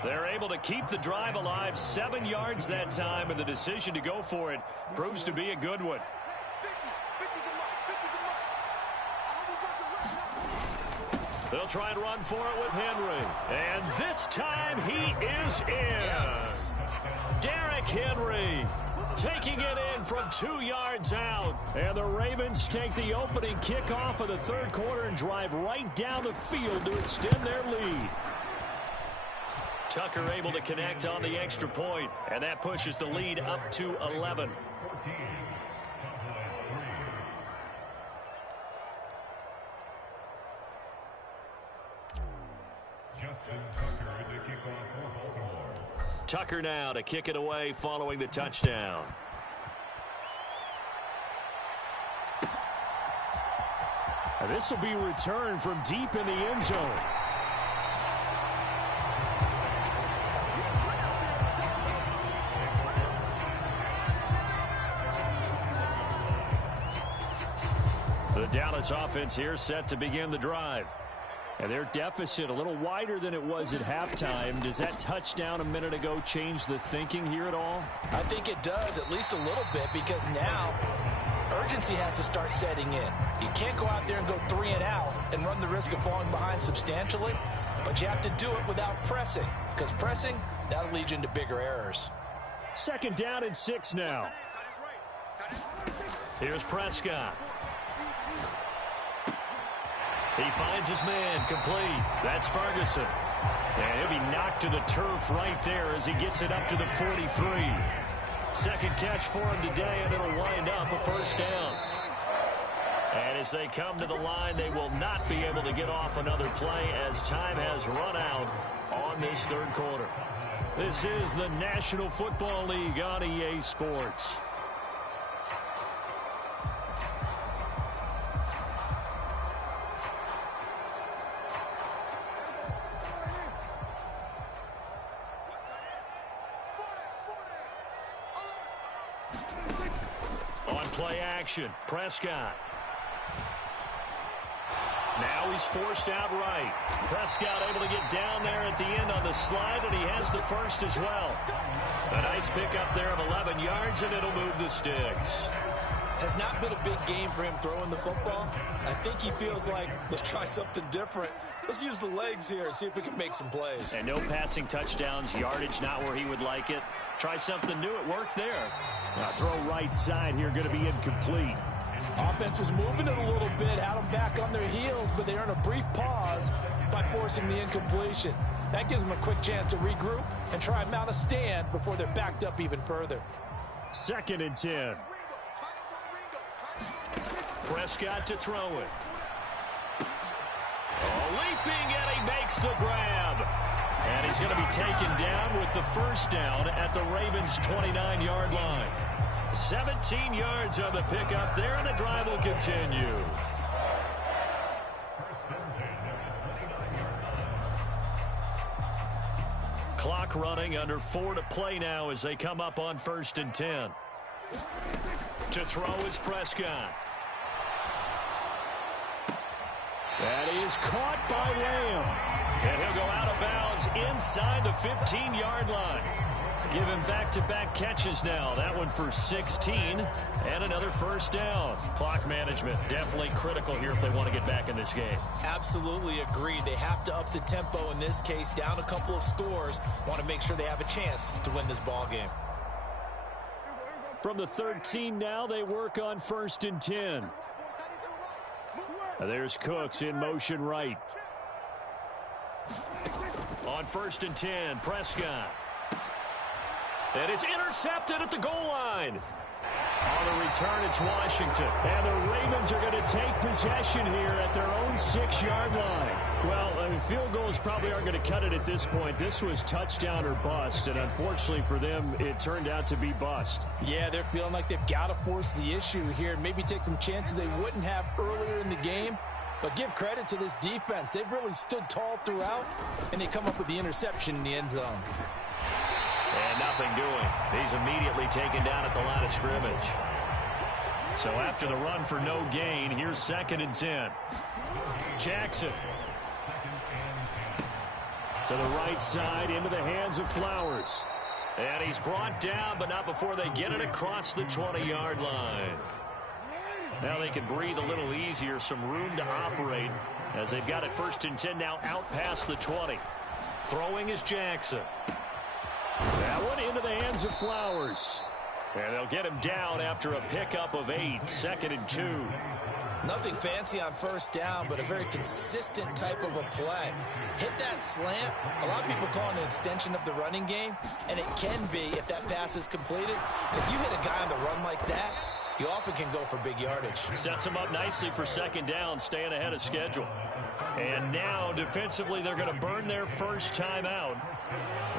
They're able to keep the drive alive, 7 yards that time, and the decision to go for it proves to be a good one. They'll try and run for it with Henry. And this time he is in. Yes. Derrick Henry taking it in from 2 yards out. And the Ravens take the opening kickoff of the third quarter and drive right down the field to extend their lead. Tucker able to connect on the extra point, and that pushes the lead up to 11. Tucker now to kick it away following the touchdown. This will be returned from deep in the end zone. The Dallas offense here set to begin the drive. And their deficit a little wider than it was at halftime. Does that touchdown a minute ago change the thinking here at all? I think it does, at least a little bit, because now urgency has to start setting in. You can't go out there and go 3 and out and run the risk of falling behind substantially. but you have to do it without pressing, because pressing, that'll lead you into bigger errors. 2nd down and 6 now. Here's Prescott. He finds his man, complete. That's Ferguson. And he'll be knocked to the turf right there as he gets it up to the 43. 2nd catch for him today, and it'll wind up a 1st down. And as they come to the line, they will not be able to get off another play as time has run out on this 3rd quarter. This is the National Football League on EA Sports. On play action, Prescott. Now he's forced out right. Prescott able to get down there at the end on the slide, and he has the 1st as well. A nice pickup there of 11 yards, and it'll move the sticks. Has not been a big game for him throwing the football. I think he feels like, let's try something different. Let's use the legs here and see if we can make some plays. And no passing touchdowns, yardage not where he would like it. Try something new. It worked there. Now throw right side here, going to be incomplete. Offense was moving it a little bit, had them back on their heels, but they earned a brief pause by forcing the incompletion. That gives them a quick chance to regroup and try and mount a stand before they're backed up even further. 2nd and 10. Prescott to throw it. Oh, leaping, and he makes the grab. And he's going to be taken down with the 1st down at the Ravens' 29-yard line. 17 yards on the pickup there, and the drive will continue. Clock running, under 4 to play now as they come up on 1st and 10. To throw is Prescott. That is caught by Lamb. And he'll go out of bounds inside the 15-yard line. Give him back-to-back catches now. That one for 16 and another 1st down. Clock management definitely critical here if they want to get back in this game. Absolutely agreed. They have to up the tempo in this case, down a couple of scores. Want to make sure they have a chance to win this ball game. From the 13 now, they work on 1st and 10. There's Cooks in motion right. On 1st and 10, Prescott. And it's intercepted at the goal line. On the return, it's Washington. And the Ravens are going to take possession here at their own 6-yard line. Well, field goals probably aren't going to cut it at this point. This was touchdown or bust, and unfortunately for them, it turned out to be bust. Yeah, they're feeling like they've got to force the issue here, maybe take some chances they wouldn't have earlier in the game. But give credit to this defense. They've really stood tall throughout, and they come up with the interception in the end zone. And nothing doing. He's immediately taken down at the line of scrimmage. So after the run for no gain, here's 2nd and 10. Jackson. To the right side, into the hands of Flowers. And he's brought down, but not before they get it across the 20-yard line. Now they can breathe a little easier, some room to operate as they've got it 1st and 10 now out past the 20. Throwing is Jackson. That one into the hands of Flowers. And they'll get him down after a pickup of 8, 2nd and 2. Nothing fancy on 1st down, but a very consistent type of a play. Hit that slant. A lot of people call it an extension of the running game, and it can be if that pass is completed. Because you hit a guy on the run like that, you often can go for big yardage. Sets him up nicely for 2nd down, staying ahead of schedule. And now, defensively, they're going to burn their 1st time out.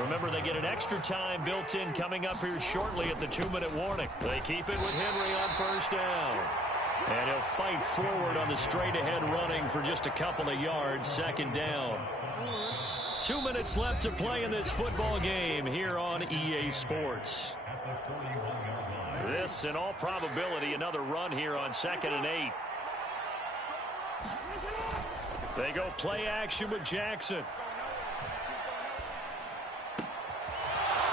Remember, they get an extra time built in coming up here shortly at the 2-minute warning. They keep it with Henry on 1st down. And he'll fight forward on the straight-ahead running for just a couple of yards, 2nd down. 2 minutes left to play in this football game here on EA Sports. This, in all probability, another run here on 2nd and 8. They go play action with Jackson.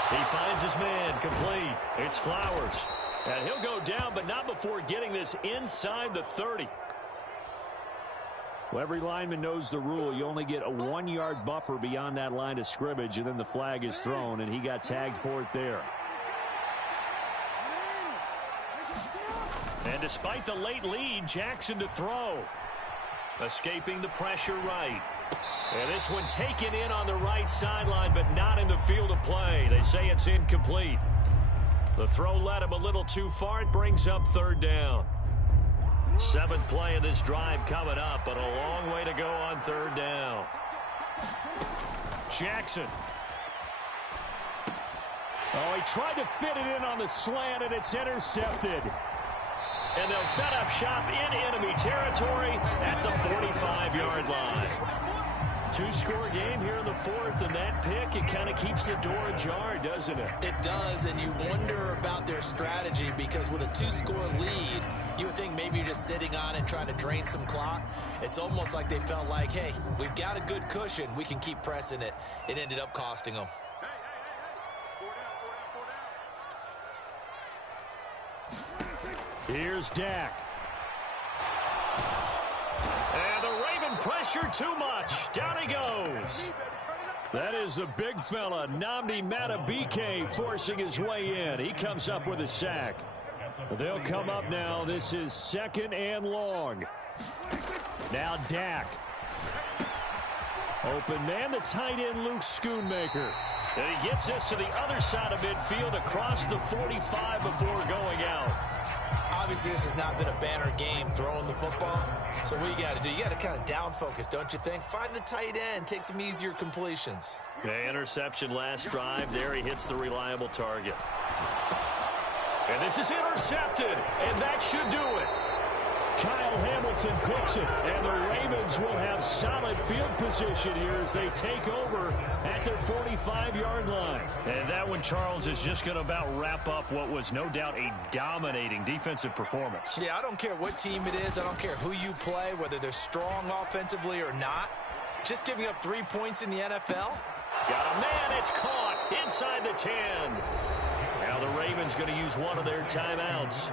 He finds his man, complete. It's Flowers. And he'll go down, but not before getting this inside the 30. Well, every lineman knows the rule. You only get a 1-yard buffer beyond that line of scrimmage, and then the flag is thrown, and he got tagged for it there. And despite the late lead, Jackson to throw. Escaping the pressure right. And this one taken in on the right sideline, but not in the field of play. They say it's incomplete. The throw led him a little too far. It brings up 3rd down. 7th play of this drive coming up, but a long way to go on 3rd down. Jackson. Oh, he tried to fit it in on the slant, and it's intercepted. And they'll set up shop in enemy territory at the 45-yard line. 2-score game here in the 4th, and that pick, it kind of keeps the door ajar, doesn't it? It does, and you wonder about their strategy because with a 2-score lead, you would think maybe you're just sitting on it trying to drain some clock. It's almost like they felt like, hey, we've got a good cushion. We can keep pressing it. It ended up costing them. Here's Dak. And the Raven pressure too much. Down he goes. That is the big fella, Nnamdi Madubuike, forcing his way in. He comes up with a sack. They'll come up now. This is 2nd and long. Now Dak. Open man, the tight end, Luke Schoonmaker. And he gets this to the other side of midfield across the 45 before going out. Obviously, this has not been a banner game throwing the football. So what you got to do, you got to kind of down focus, don't you think? Find the tight end, take some easier completions. The interception last drive. There he hits the reliable target. And this is intercepted, and that should do it. Kyle Hamilton picks it, and the Ravens will have solid field position here as they take over at their 45-yard line. And that one, Charles, is just going to about wrap up what was no doubt a dominating defensive performance. Yeah, I don't care what team it is. I don't care who you play, whether they're strong offensively or not. Just giving up 3 points in the NFL. Got a man, it's caught inside the 10. Now the Ravens going to use one of their timeouts.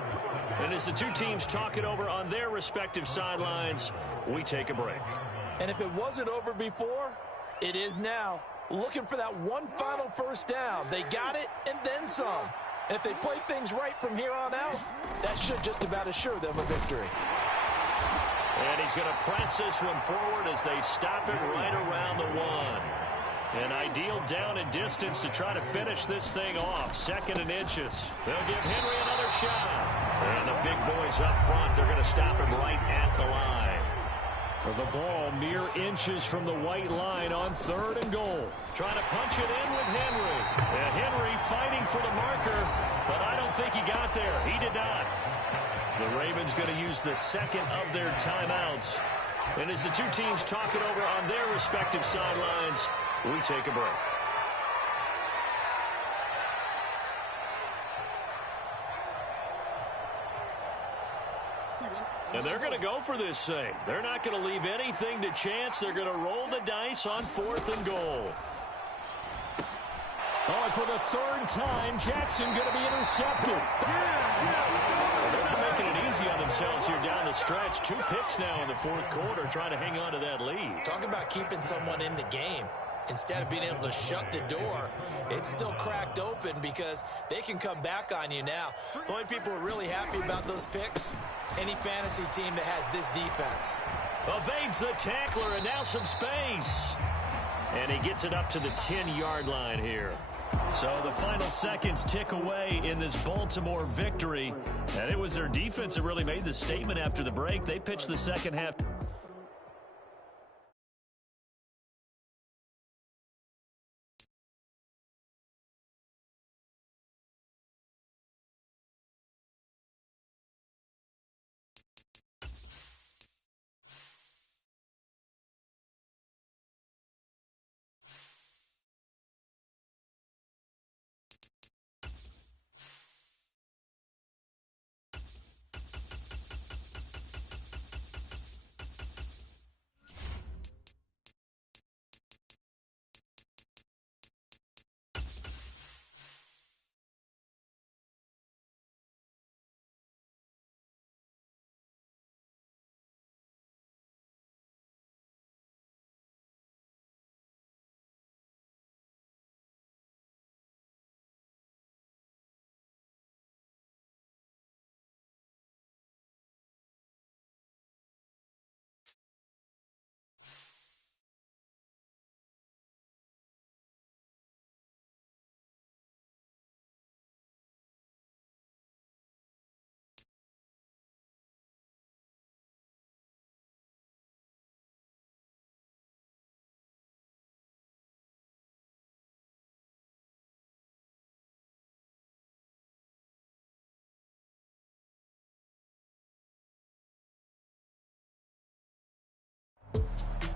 And as the two teams talk it over on their respective sidelines, we take a break. And if it wasn't over before, it is now. Looking for that one final first down. They got it and then some. And if they play things right from here on out, that should just about assure them a victory. And he's going to press this one forward as they stop it right around the 1. An ideal down and distance to try to finish this thing off. 2nd and inches. They'll give Henry another shot. And the big boys up front, they're going to stop him right at the line. The ball mere inches from the white line on 3rd and goal. Trying to punch it in with Henry. And Henry fighting for the marker, but I don't think he got there. He did not. The Ravens going to use the 2nd of their timeouts. And as the two teams talk it over on their respective sidelines, we take a break. And they're going to go for this thing. They're not going to leave anything to chance. They're going to roll the dice on 4th and goal. Oh, and for the 3rd time, Jackson going to be intercepted. They're not making it easy on themselves here down the stretch. 2 picks now in the 4th quarter, trying to hang on to that lead. Talk about keeping someone in the game. Instead of being able to shut the door, it's still cracked open because they can come back on you now. The only people who are really happy about those picks, any fantasy team that has this defense. Evades the tackler, and now some space. And he gets it up to the 10-yard line here. So the final seconds tick away in this Baltimore victory. And it was their defense that really made the statement after the break. They pitched the second half.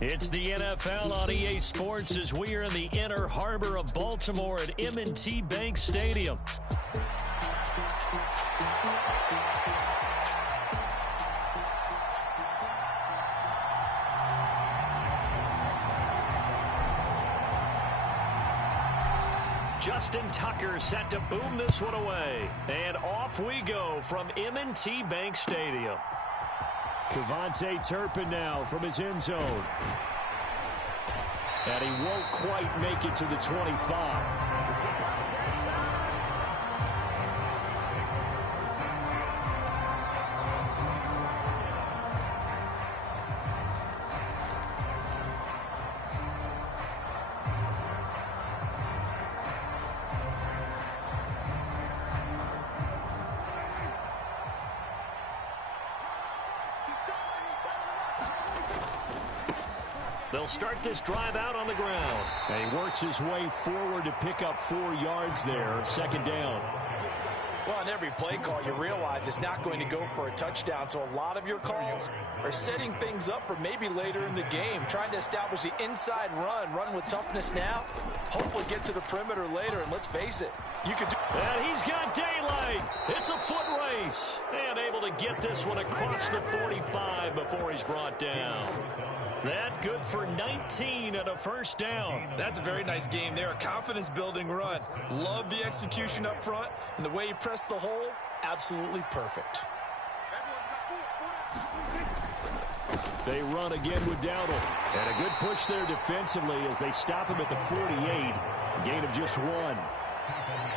It's the NFL on EA Sports as we are in the inner harbor of Baltimore at M&T Bank Stadium. Justin Tucker set to boom this one away. And off we go from M&T Bank Stadium. Kevontae Turpin now from his end zone. And he won't quite make it to the 25. They'll start this drive out on the ground. And he works his way forward to pick up 4 yards there. Second down. Well, on every play call, you realize it's not going to go for a touchdown. So a lot of your calls are setting things up for maybe later in the game, trying to establish the inside run with toughness now, hopefully get to the perimeter later. And let's face it, you could do. And he's got daylight. It's a foot race. And able to get this one across the 45 before he's brought down. That good for 19 and a first down. That's a very nice game there. A confidence-building run. Love the execution up front. And the way he pressed the hole, absolutely perfect. They run again with Dowdle. And a good push there defensively as they stop him at the 48. Gain of just 1.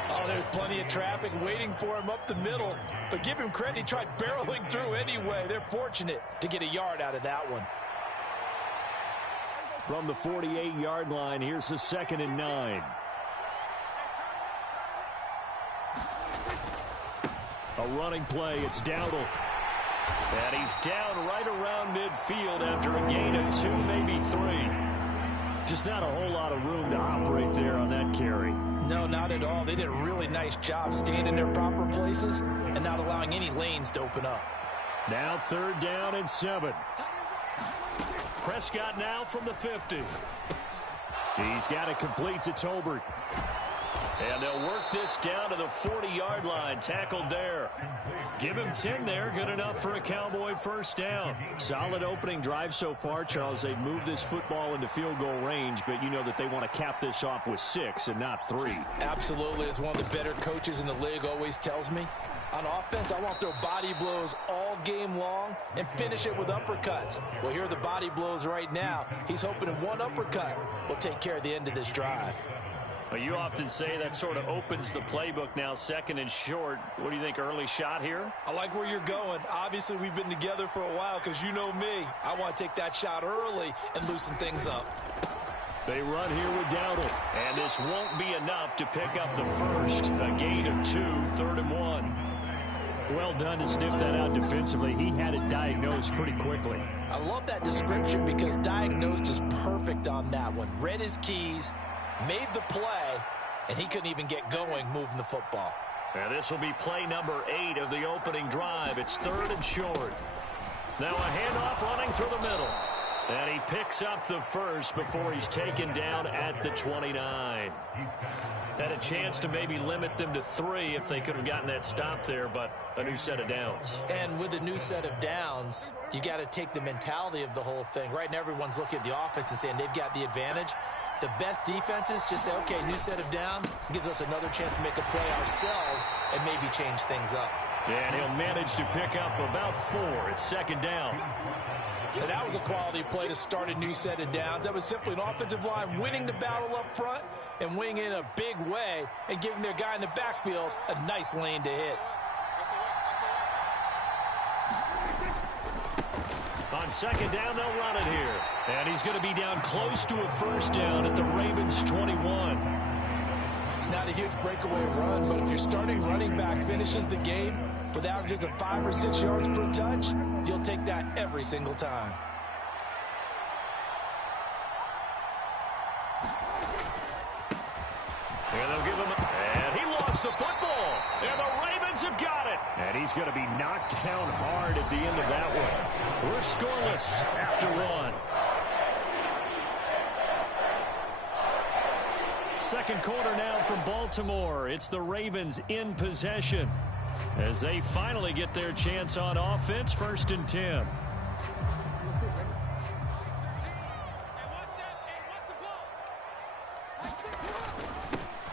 Oh, there's plenty of traffic waiting for him up the middle. But give him credit, he tried barreling through anyway. They're fortunate to get a yard out of that one. From the 48-yard line, here's the 2nd and 9. A running play, it's Dowdle. And he's down right around midfield after a gain of 2, maybe 3. Just not a whole lot of room to operate there on that carry. No, not at all. They did a really nice job staying in their proper places and not allowing any lanes to open up. Now 3rd down and 7. Prescott now from the 50. He's got it complete to Tolbert. And they'll work this down to the 40-yard line. Tackled there. Give him 10 there. Good enough for a Cowboy first down. Solid opening drive so far, Charles. They've moved this football into field goal range, but you know that they want to cap this off with 6 and not 3. Absolutely. As one of the better coaches in the league always tells me, on offense, I want to throw body blows all game long and finish it with uppercuts. Well, here are the body blows right now. He's hoping in one uppercut will take care of the end of this drive. Well, you often say that sort of opens the playbook now, 2nd and short. What do you think, early shot here? I like where you're going. Obviously, we've been together for a while because you know me. I want to take that shot early and loosen things up. They run here with Dowdle. And this won't be enough to pick up the first. A gain of 2, 3rd and 1. Well done to sniff that out defensively. He had it diagnosed pretty quickly. I love that description because diagnosed is perfect on that one. Read his keys, made the play, and he couldn't even get going moving the football. And this will be play number 8 of the opening drive. It's 3rd and short. Now a handoff running through the middle. And he picks up the first before he's taken down at the 29. Had a chance to maybe limit them to 3 if they could have gotten that stop there, but a new set of downs. And with a new set of downs, you got to take the mentality of the whole thing. Right now, everyone's looking at the offense and saying they've got the advantage. The best defenses just say, okay, new set of downs, gives us another chance to make a play ourselves and maybe change things up. And he'll manage to pick up about 4. It's 2nd down. And that was a quality play to start a new set of downs. That was simply an offensive line winning the battle up front and winning in a big way and giving their guy in the backfield a nice lane to hit. On 2nd down, they'll run it here. And he's going to be down close to a first down at the Ravens' 21. It's not a huge breakaway run, but if your starting running back finishes the game with averages of 5 or 6 yards per touch, you'll take that every single time. And they'll give him, and he lost the football. And the Ravens have got it. And he's going to be knocked down hard at the end of that one. We're scoreless after 1. second quarter now from Baltimore. It's the Ravens in possession as they finally get their chance on offense. 1st and 10.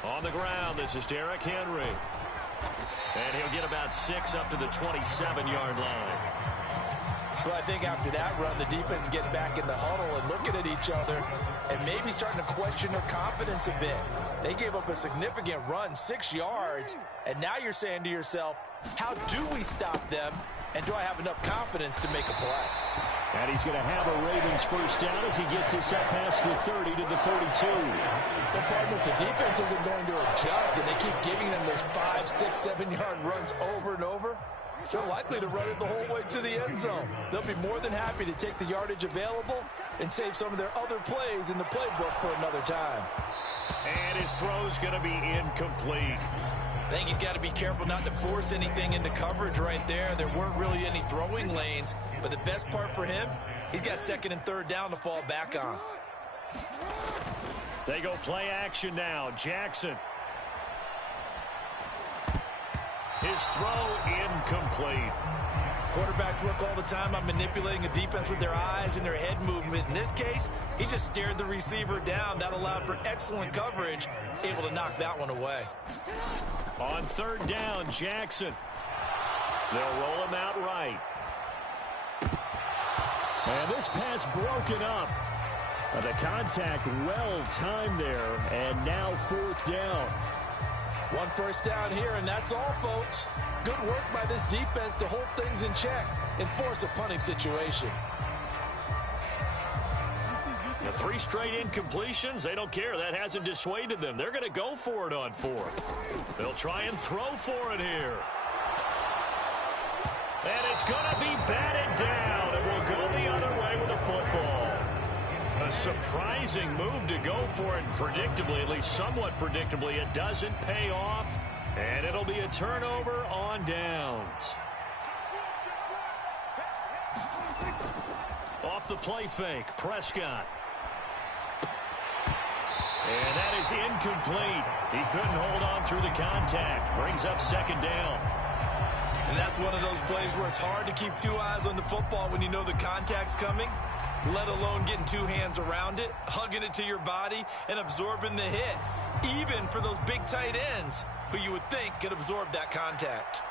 On the ground, this is Derrick Henry. And he'll get about 6 up to the 27-yard line. Well, I think after that run, the defense is getting back in the huddle and looking at each other and maybe starting to question their confidence a bit. They gave up a significant run, 6 yards, and now you're saying to yourself, how do we stop them, and do I have enough confidence to make a play? And he's going to have a Ravens first down as he gets this up past the 30 to the 32. Well, partner, if the defense isn't going to adjust and they keep giving them those 5, 6, 7-yard runs over and over, they're likely to run it the whole way to the end zone. They'll be more than happy to take the yardage available and save some of their other plays in the playbook for another time. And his throw's going to be incomplete. I think he's got to be careful not to force anything into coverage right there. There weren't really any throwing lanes, but the best part for him, he's got 2nd and 3rd down to fall back on. They go play action now. Jackson. His throw incomplete. Quarterbacks work all the time on manipulating a defense with their eyes and their head movement. In this case, he just stared the receiver down. That allowed for excellent coverage, able to knock that one away. On 3rd down, Jackson. They'll roll him out right. And this pass broken up. The contact well timed there, and now 4th down. 1 first down here, and that's all, folks. Good work by this defense to hold things in check and force a punting situation. The 3 straight incompletions, they don't care. That hasn't dissuaded them. They're going to go for it on 4th. They'll try and throw for it here. And it's going to be batted down, and we'll go the other way with the football. A surprising move to go for it, predictably, at least somewhat predictably. It doesn't pay off, and it'll be a turnover on downs. Off the play fake, Prescott. And that is incomplete. He couldn't hold on through the contact. Brings up 2nd down. And that's one of those plays where it's hard to keep 2 eyes on the football when you know the contact's coming, let alone getting 2 hands around it, hugging it to your body, and absorbing the hit, even for those big tight ends who you would think could absorb that contact.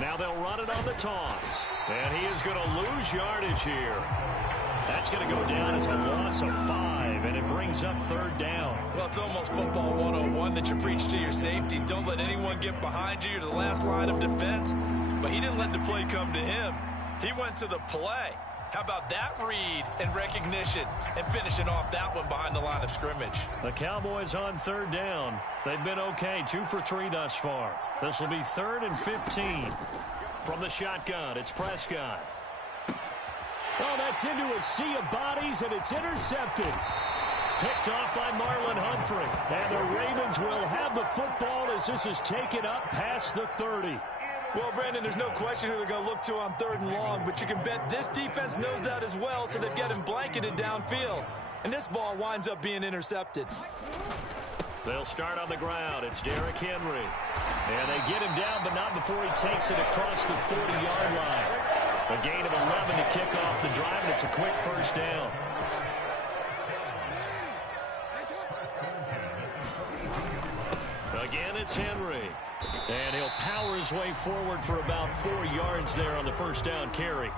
Now they'll run it on the toss. And he is going to lose yardage here. That's going to go down as a loss of 5, and it brings up 3rd down. Well, it's almost football 101 that you preach to your safeties. Don't let anyone get behind you. You're the last line of defense. But he didn't let the play come to him. He went to the play. How about that read and recognition and finishing off that one behind the line of scrimmage? The Cowboys on 3rd down. They've been okay, 2 for 3 thus far. This will be 3rd and 15. From the shotgun, it's Prescott. Oh, that's into a sea of bodies, and it's intercepted. Picked off by Marlon Humphrey. And the Ravens will have the football as this is taken up past the 30. Well, Brandon, there's no question who they're going to look to on 3rd and long, but you can bet this defense knows that as well, so they're getting blanketed downfield. And this ball winds up being intercepted. They'll start on the ground. It's Derrick Henry. And they get him down, but not before he takes it across the 40-yard line. A gain of 11 to kick off the drive, and it's a quick first down. Again, it's Henry. And he'll power his way forward for about 4 yards there on the first down carry.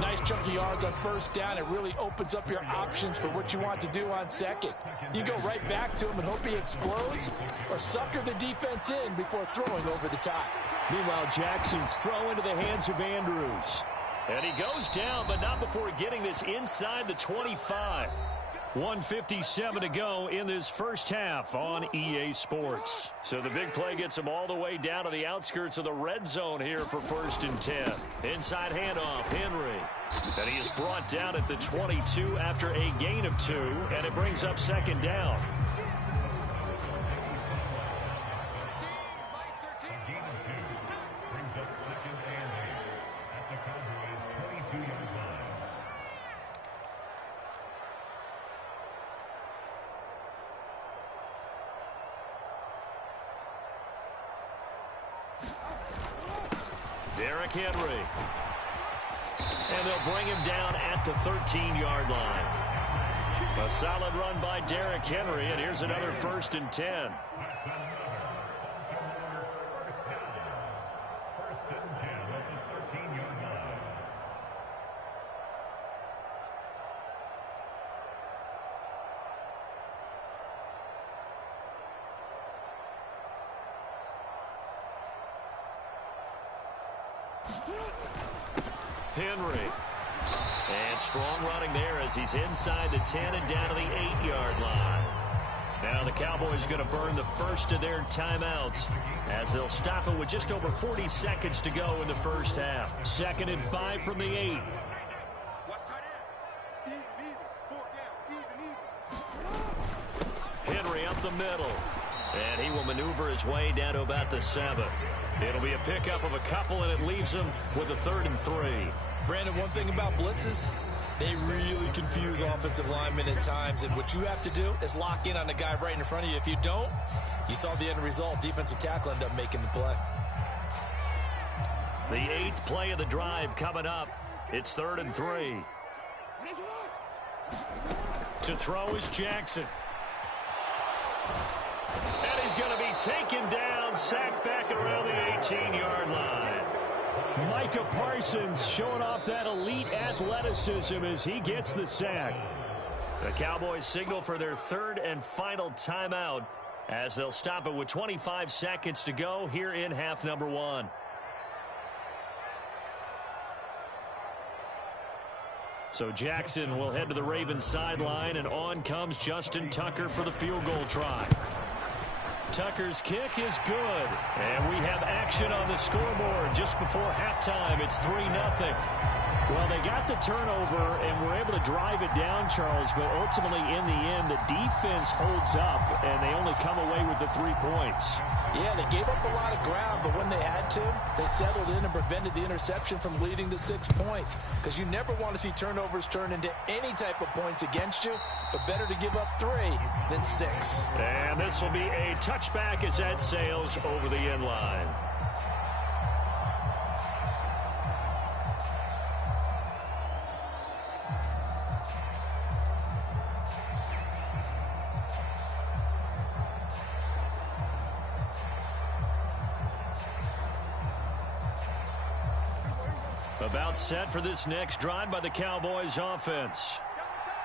Nice chunky yards on 1st down. It really opens up your options for what you want to do on 2nd. You go right back to him and hope he explodes, or sucker the defense in before throwing over the top. Meanwhile, Jackson's throw into the hands of Andrews. And he goes down, but not before getting this inside the 25. 1:57 to go in this first half on EA Sports. So the big play gets him all the way down to the outskirts of the red zone here for 1st and 10. Inside handoff, Henry. And he is brought down at the 22 after a gain of 2, and it brings up 2nd down. Derrick Henry. And they'll bring him down at the 13-yard line. A solid run by Derrick Henry, and here's another 1st and 10. Henry. And strong running there as he's inside the 10 and down to the 8-yard line. Now the Cowboys going to burn the first of their timeouts as they'll stop it with just over 40 seconds to go in the first half. 2nd and 5 from the 8. Henry up the middle. And he will maneuver his way down to about the 7. It'll be a pickup of a couple, and it leaves him with a 3rd and 3. Brandon, one thing about blitzes, they really confuse offensive linemen at times, and what you have to do is lock in on the guy right in front of you. If you don't, you saw the end result. Defensive tackle ended up making the play. The 8th play of the drive coming up. It's 3rd and 3. To throw is Jackson. And he's going to be taken down, sacked back at around the 18-yard line. Micah Parsons showing off that elite athleticism as he gets the sack. The Cowboys signal for their 3rd and final timeout as they'll stop it with 25 seconds to go here in half number 1. So Jackson will head to the Ravens sideline, and on comes Justin Tucker for the field goal try. Tucker's kick is good, and we have action on the scoreboard just before halftime. It's 3-0. Well, they got the turnover and were able to drive it down, Charles, but ultimately in the end, the defense holds up, and they only come away with the 3 points. Yeah, they gave up a lot of ground, but when they had to, they settled in and prevented the interception from leading to 6 points. Because you never want to see turnovers turn into any type of points against you, but better to give up 3 than 6. And this will be a touchback as that sails over the end line. About set for this next drive by the Cowboys offense.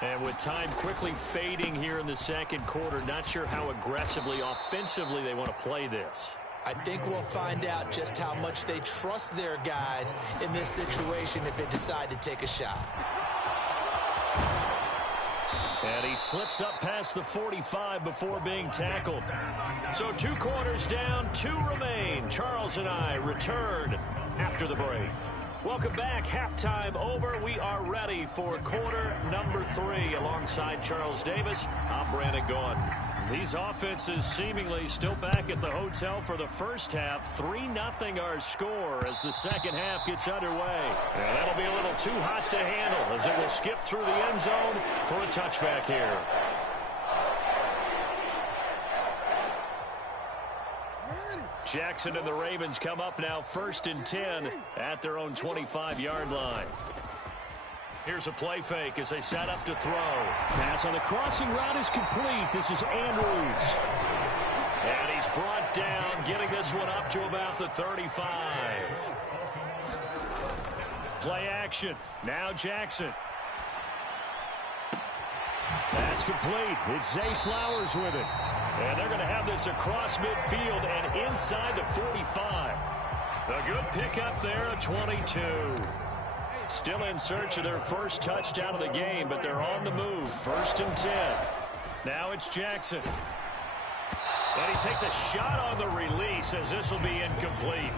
And with time quickly fading here in the second quarter, not sure how aggressively, offensively they want to play this. I think we'll find out just how much they trust their guys in this situation if they decide to take a shot. And he slips up past the 45 before being tackled. So 2 quarters down, 2 remain. Charles and I return after the break. Welcome back. Halftime over. We are ready for quarter number 3. Alongside Charles Davis, I'm Brandon Gaudin. These offenses seemingly still back at the hotel for the first half. 3-0 our score as the second half gets underway. And that'll be a little too hot to handle as it will skip through the end zone for a touchback here. Jackson and the Ravens come up now 1st and 10 at their own 25-yard line. Here's a play fake as they set up to throw. Pass on the crossing route is complete. This is Andrews. And he's brought down, getting this one up to about the 35. Play action. Now Jackson. That's complete. It's Zay Flowers with it. And they're going to have this across midfield and inside the 45. A good pickup there, a 22. Still in search of their first touchdown of the game, but they're on the move. 1st and 10. Now it's Jackson. And he takes a shot on the release as this will be incomplete.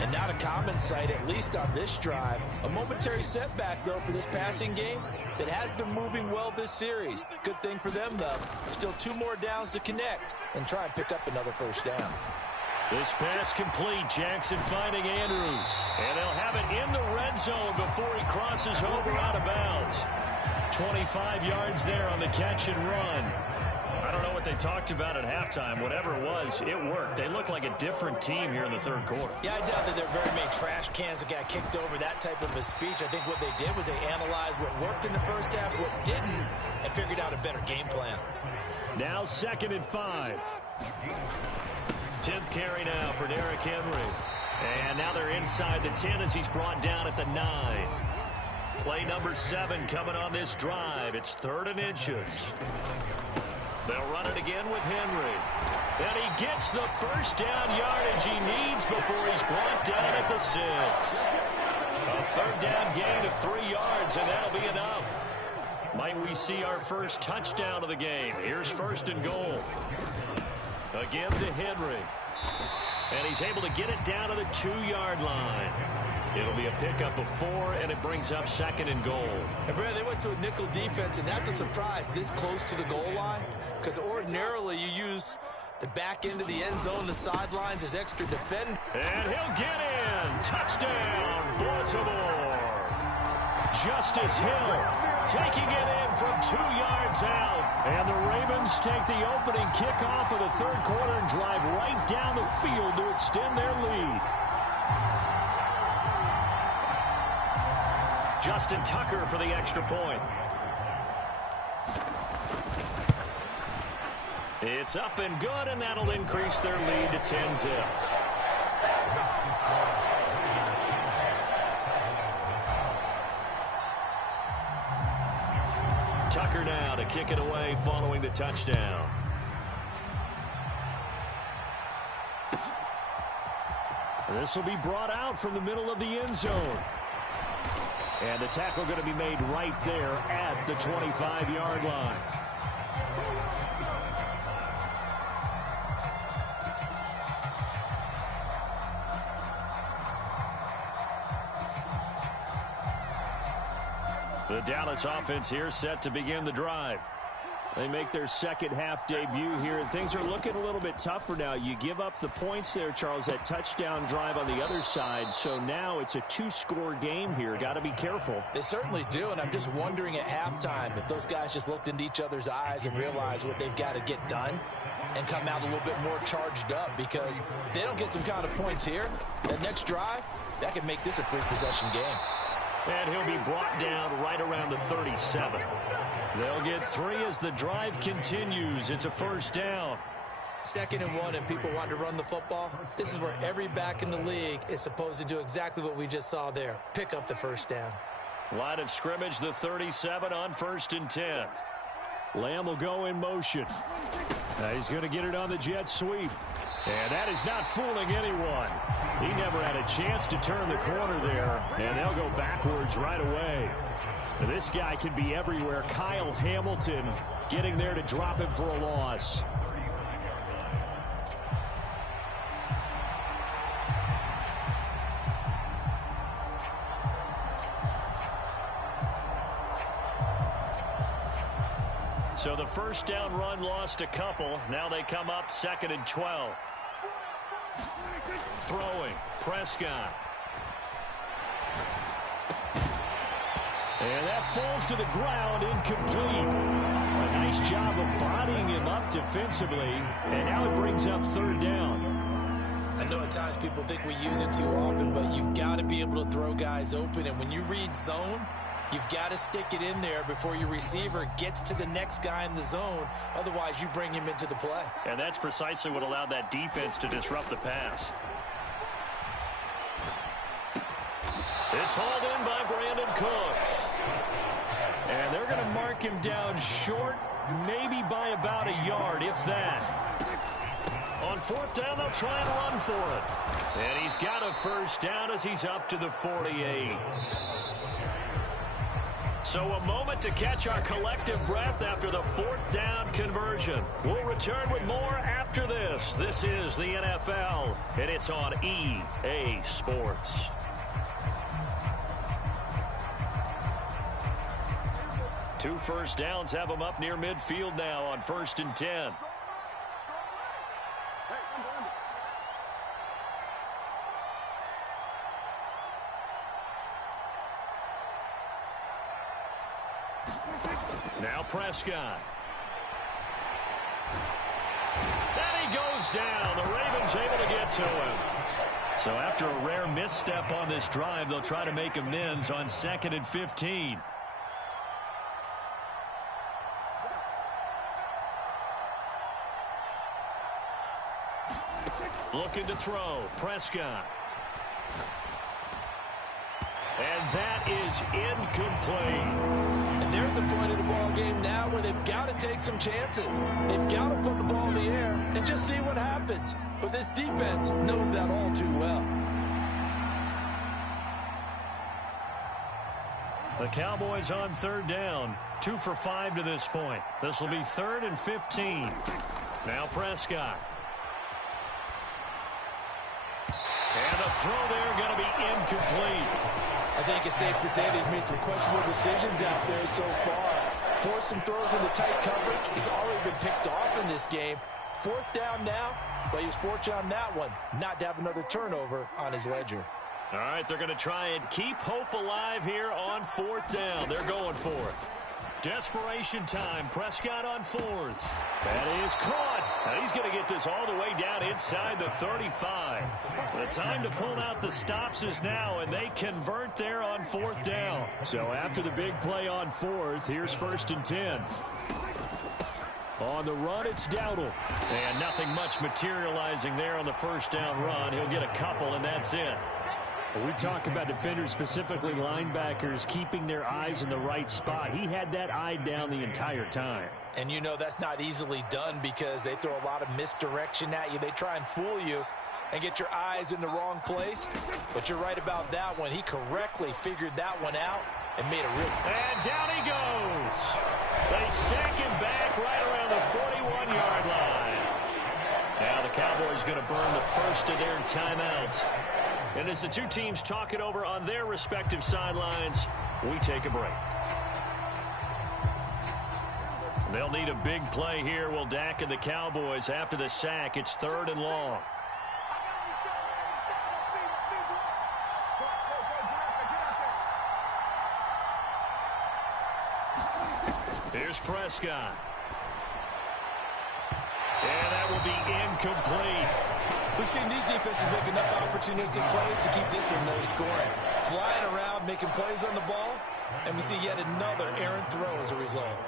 And not a common sight, at least on this drive. A momentary setback, though, for this passing game that has been moving well this series. Good thing for them, though. Still 2 more downs to connect and try and pick up another first down. This pass complete. Jackson finding Andrews. And they'll have it in the red zone before he crosses over out of bounds. 25 yards there on the catch and run. I don't know what they talked about at halftime. Whatever it was, it worked. They looked like a different team here in the third quarter. Yeah, I doubt that there are very many trash cans that got kicked over that type of a speech. I think what they did was they analyzed what worked in the first half, what didn't, and figured out a better game plan. Now 2nd and 5. 10th carry now for Derrick Henry. And now they're inside the 10 as he's brought down at the 9. Play number 7 coming on this drive. It's 3rd and inches. They'll run it again with Henry. And he gets the first down yardage he needs before he's brought down at the 6. A 3rd down gain of 3 yards, and that'll be enough. Might we see our first touchdown of the game? Here's 1st and goal. Again to Henry. And he's able to get it down to the 2-yard line. It'll be a pickup of 4, and it brings up 2nd and goal. And Brad, they went to a nickel defense, and that's a surprise this close to the goal line, because ordinarily you use the back end of the end zone, the sidelines as extra defend. And he'll get in. Touchdown, Baltimore. Justice Hill taking it in from 2 yards out. And the Ravens take the opening kickoff of the third quarter and drive right down the field to extend their lead. Justin Tucker for the extra point. It's up and good, and that'll increase their lead to 10-zip. Tucker now to kick it away following the touchdown. This will be brought out from the middle of the end zone. And the tackle going to be made right there at the 25-yard line. The Dallas offense here set to begin the drive. They make their second half debut here, and things are looking a little bit tougher now. You give up the points there, Charles, that touchdown drive on the other side. So now it's a 2-score game here. Got to be careful. They certainly do, and I'm just wondering at halftime if those guys just looked into each other's eyes and realized what they've got to get done and come out a little bit more charged up, because if they don't get some kind of points here, that next drive, that could make this a free possession game. And he'll be brought down right around the 37. They'll get 3 as the drive continues. It's a first down. 2nd and 1, and people want to run the football. This is where every back in the league is supposed to do exactly what we just saw there. Pick up the first down. Line of scrimmage, the 37 on 1st and 10. Lamb will go in motion. He's going to get it on the jet sweep. And that is not fooling anyone. He never had a chance to turn the corner there, and they'll go backwards right away. This guy can be everywhere. Kyle Hamilton getting there to drop him for a loss. So the first down run lost a couple. Now they come up 2nd and 12. Throwing, Prescott. And that falls to the ground, incomplete. A nice job of bodying him up defensively. And now it brings up 3rd down. I know at times people think we use it too often, but you've got to be able to throw guys open. And when you read zone, you've got to stick it in there before your receiver gets to the next guy in the zone. Otherwise, you bring him into the play. And that's precisely what allowed that defense to disrupt the pass. It's hauled in by Brandon Cooks. And they're going to mark him down short, maybe by about a yard, if that. On 4th down, they'll try and run for it. And he's got a first down as he's up to the 48. So a moment to catch our collective breath after the 4th down conversion. We'll return with more after this. This is the NFL, and it's on EA Sports. Two first downs have them up near midfield now on 1st and 10. Now Prescott. falls down. The Ravens able to get to him. So after a rare misstep on this drive, they'll try to make amends on 2nd and 15. Looking to throw. Prescott. And that is incomplete. And they're at the point of the ball game now where they've got to take some chances. They've got to put the ball in the air and just see what happens. But this defense knows that all too well. The Cowboys on 3rd down. 2 for 5 to this point. This will be 3rd and 15. Now Prescott. And the throw there going to be incomplete. I think it's safe to say that he's made some questionable decisions out there so far. Forced some throws into tight coverage. He's already been picked off in this game. 4th down now, but he was fortunate on that one not to have another turnover on his ledger. All right, they're going to try and keep hope alive here on 4th down. They're going for it. Desperation time. Prescott on 4th. That is caught. Now he's going to get this all the way down inside the 35. The time to pull out the stops is now, and they convert there on 4th down. So after the big play on 4th, here's 1st and 10. On the run, it's Dowdle. And nothing much materializing there on the 1st down run. He'll get a couple, and that's it. We talk about defenders, specifically linebackers, keeping their eyes in the right spot. He had that eye down the entire time. And you know that's not easily done because they throw a lot of misdirection at you. They try and fool you and get your eyes in the wrong place. But you're right about that one. He correctly figured that one out and made a real... And down he goes. They sack him back right around the 41-yard line. Now the Cowboys going to burn the first of their timeouts. And as the two teams talk it over on their respective sidelines, we take a break. They'll need a big play here. Will Dak and the Cowboys after the sack. It's 3rd and long. Here's Prescott. And that will be incomplete. We've seen these defenses make enough opportunistic plays to keep this one low scoring. Flying around, making plays on the ball, and we see yet another errant throw as a result.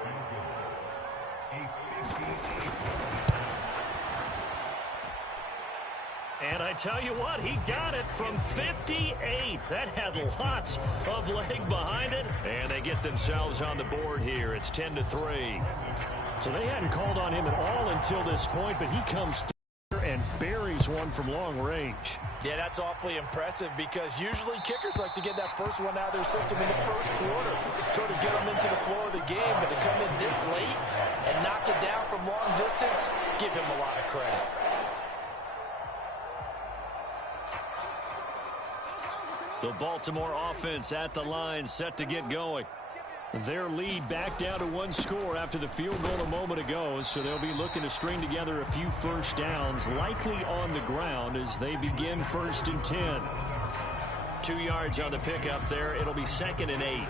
And I tell you what, he got it from 58. That had lots of leg behind it. And they get themselves on the board here. It's 10-3. So they hadn't called on him at all until this point, but he comes through and buries one from long range. Yeah, that's awfully impressive because usually kickers like to get that first one out of their system in the first quarter, sort of get them into the flow of the game, but to come in this late and knock it down from long distance, give him a lot of credit. The Baltimore offense at the line, set to get going. Their lead back down to 1 score after the field goal a moment ago, so they'll be looking to string together a few first downs, likely on the ground as they begin 1st and 10. 2 yards on the pickup there. It'll be 2nd and 8.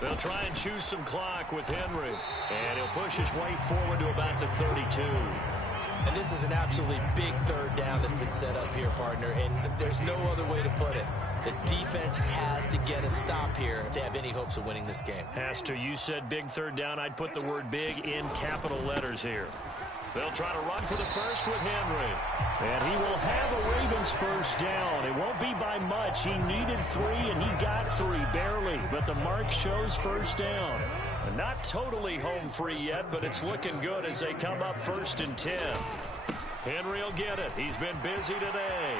They'll try and choose some clock with Henry. And he'll push his way forward to about the 32. And this is an absolutely big 3rd down that's been set up here, partner. And there's no other way to put it. The defense has to get a stop here if they have any hopes of winning this game. Has to. You said big 3rd down. I'd put the word big in capital letters here. They'll try to run for the first with Henry. And he will have a Ravens first down. It won't be by much. He needed 3, and he got 3, barely. But the mark shows first down. Not totally home free yet, but it's looking good as they come up 1st and 10. Henry will get it. He's been busy today.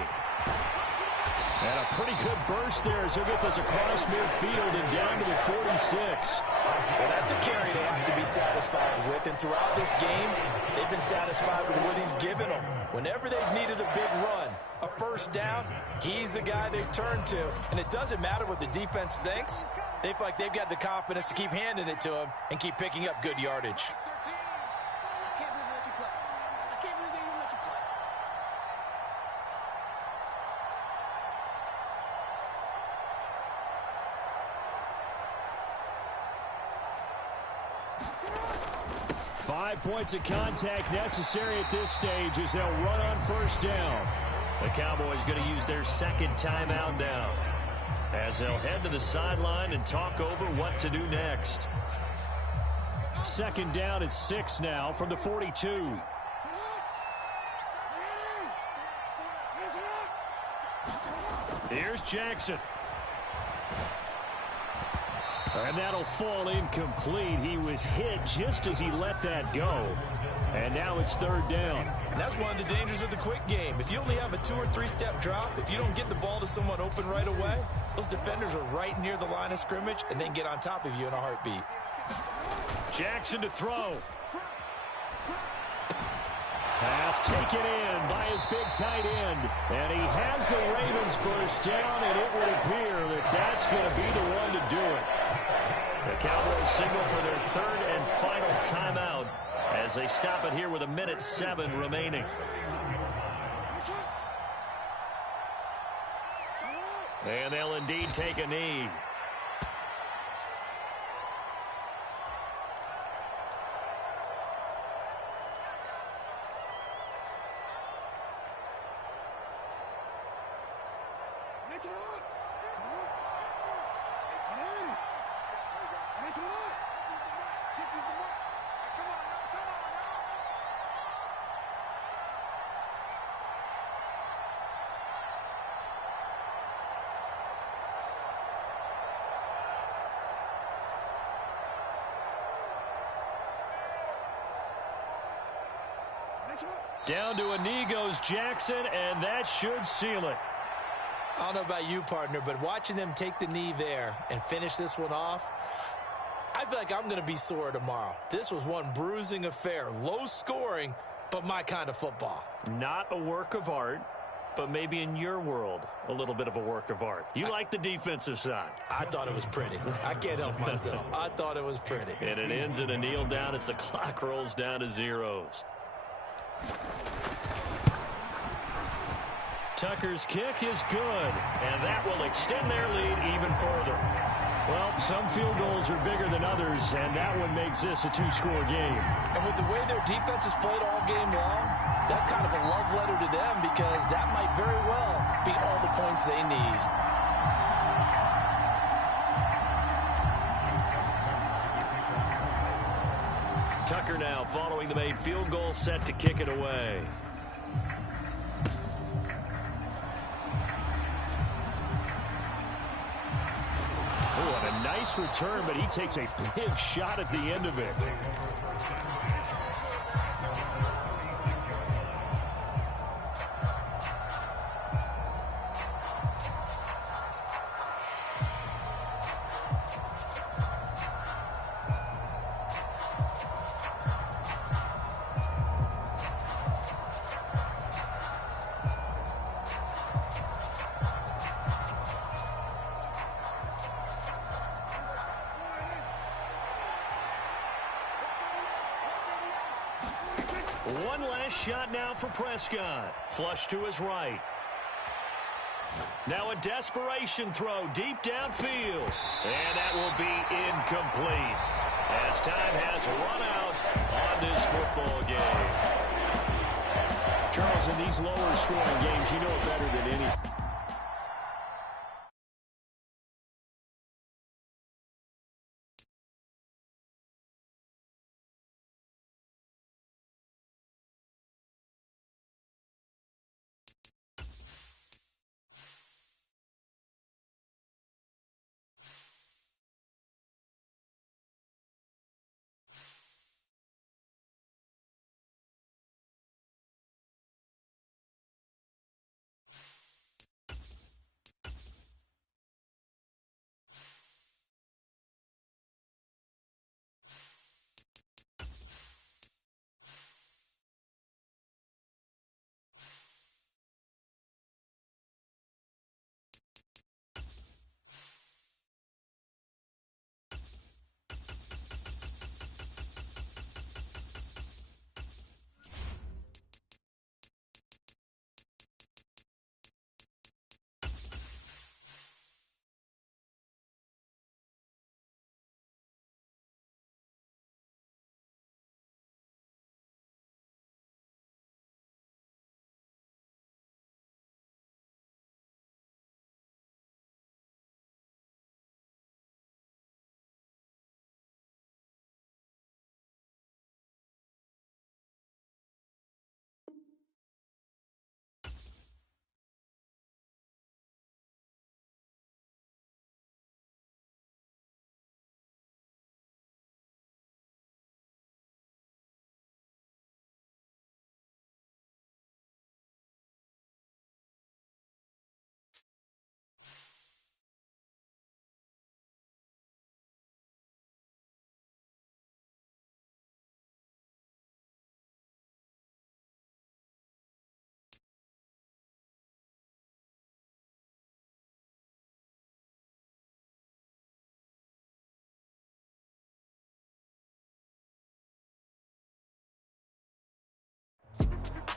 And a pretty good burst there as he'll get this across midfield and down to the 46. Well, that's a carry they have to be satisfied with. And throughout this game, they've been satisfied with what he's given them. Whenever they've needed a big run, a first down, he's the guy they turn to. And it doesn't matter what the defense thinks. They feel like they've got the confidence to keep handing it to him and keep picking up good yardage. 5 points of contact necessary at this stage as they'll run on first down. The Cowboys going to use their second timeout now, as they'll head to the sideline and talk over what to do next. Second down at 6 now from the 42. Here's Jackson. And that'll fall incomplete. He was hit just as he let that go. And now it's third down. And that's one of the dangers of the quick game. If you only have a 2- or 3-step drop, if you don't get the ball to someone open right away, those defenders are right near the line of scrimmage and then get on top of you in a heartbeat. Jackson to throw. Pass taken in by his big tight end. And he has the Ravens first down, and it would appear that that's going to be the one to do it. The Cowboys signal for their third and final timeout as they stop it here with 1:07 remaining. And they'll indeed take a knee. Down to a knee goes Jackson, and that should seal it. I don't know about you, partner, but watching them take the knee there and finish this one off, I feel like I'm going to be sore tomorrow. This was one bruising affair. Low scoring, but my kind of football. Not a work of art, but maybe in your world, a little bit of a work of art. You like the defensive side. I thought it was pretty. I can't help myself. I thought it was pretty. And it ends in a kneel down as the clock rolls down to zeros. Tucker's kick is good, and that will extend their lead even further. Well, some field goals are bigger than others, and that one makes this a 2-score game. And with the way their defense has played all game long, that's kind of a love letter to them because that might very well be all the points they need. Tucker now following the made field goal, set to kick it away. Oh, and a nice return, but he takes a big shot at the end of it. One last shot now for Prescott. Flush to his right. Now a desperation throw deep downfield. And that will be incomplete as time has run out on this football game. Charles, in these lower scoring games, you know it better than any.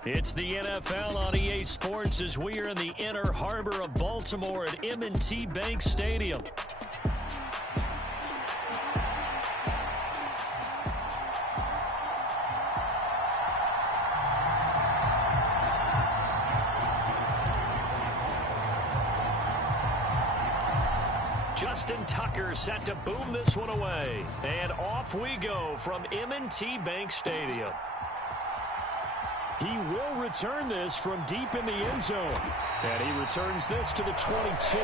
It's the NFL on EA Sports as we are in the Inner Harbor of Baltimore at M&T Bank Stadium. Justin Tucker set to boom this one away. And off we go from M&T Bank Stadium. He will return this from deep in the end zone. And he returns this to the 22.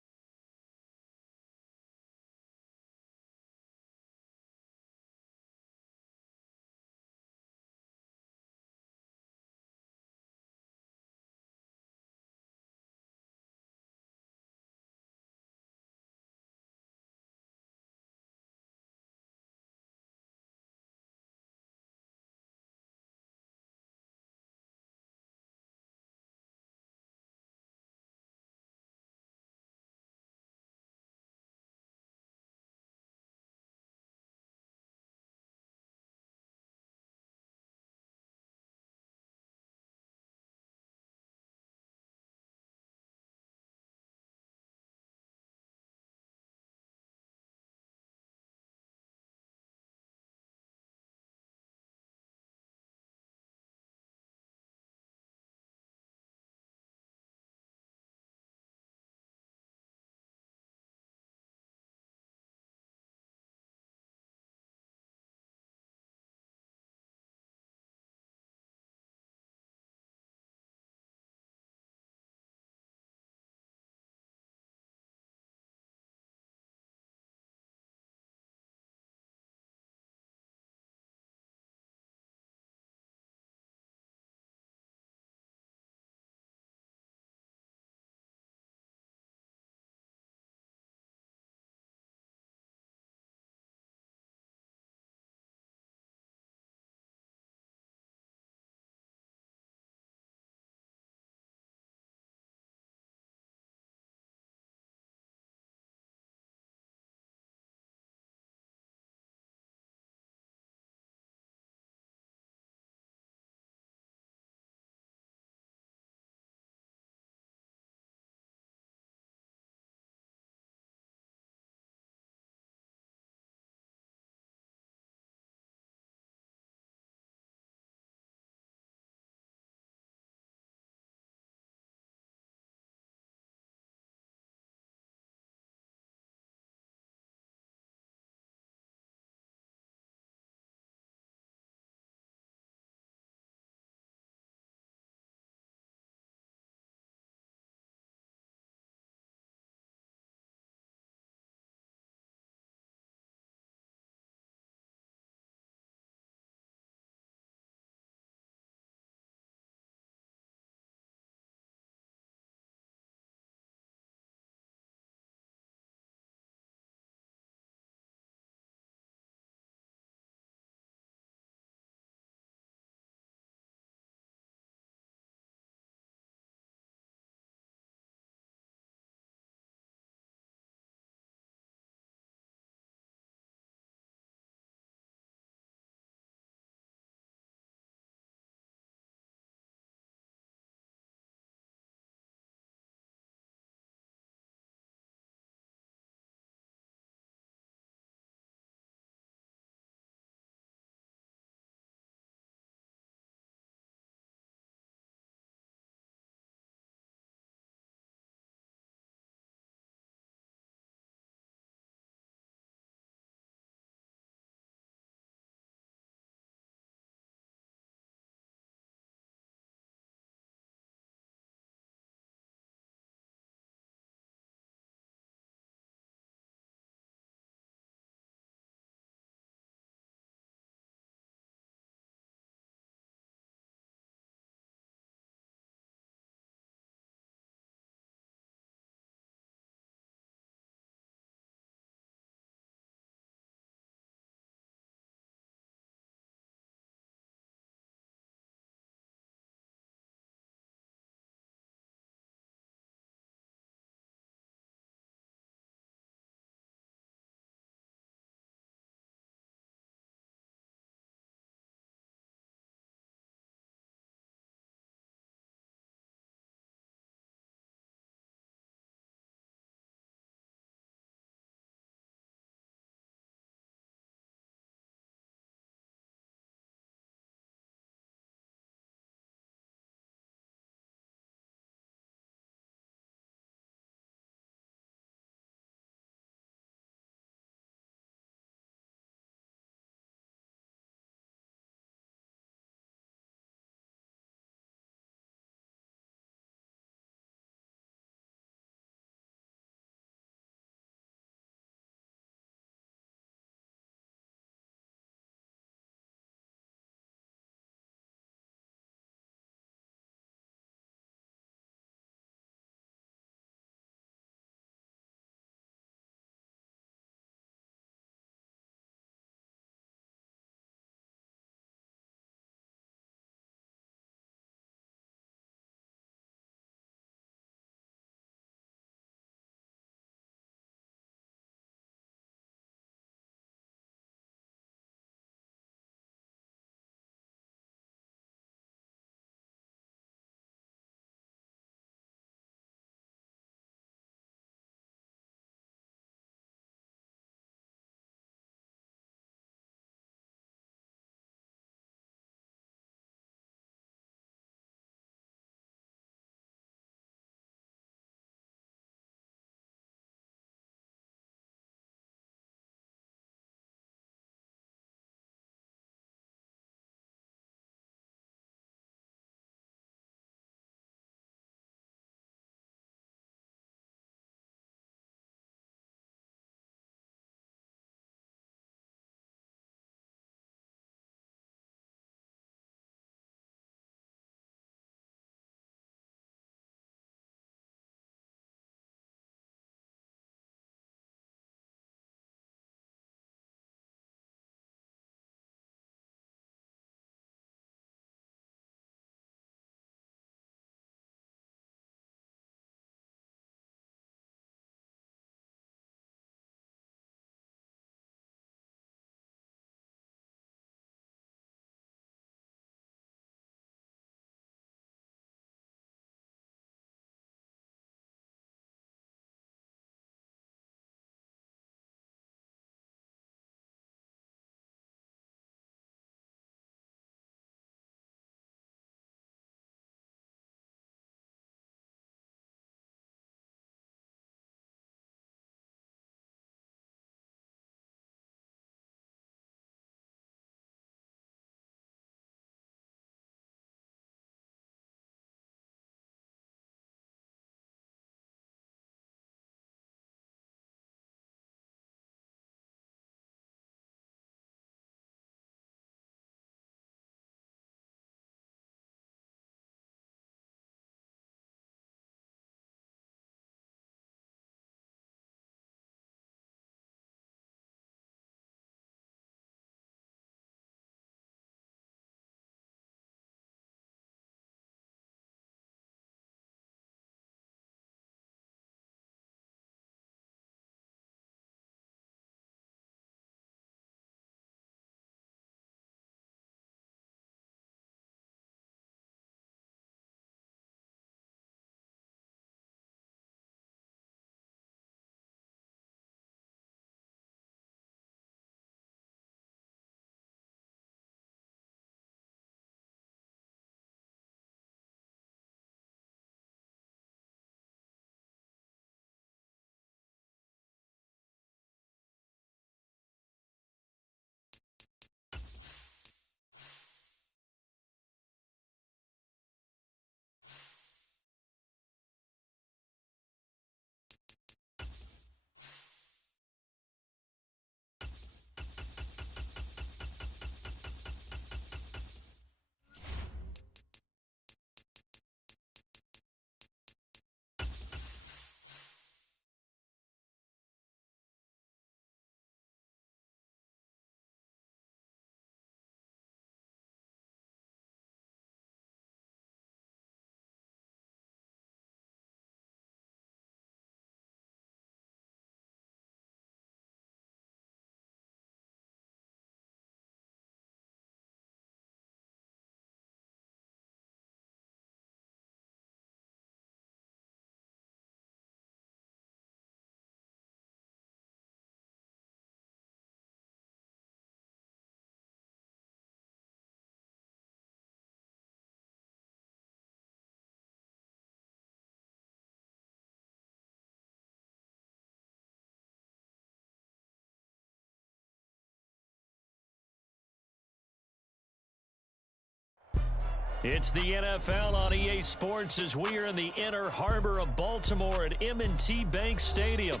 It's the NFL on EA Sports as we are in the Inner Harbor of Baltimore at M&T Bank Stadium.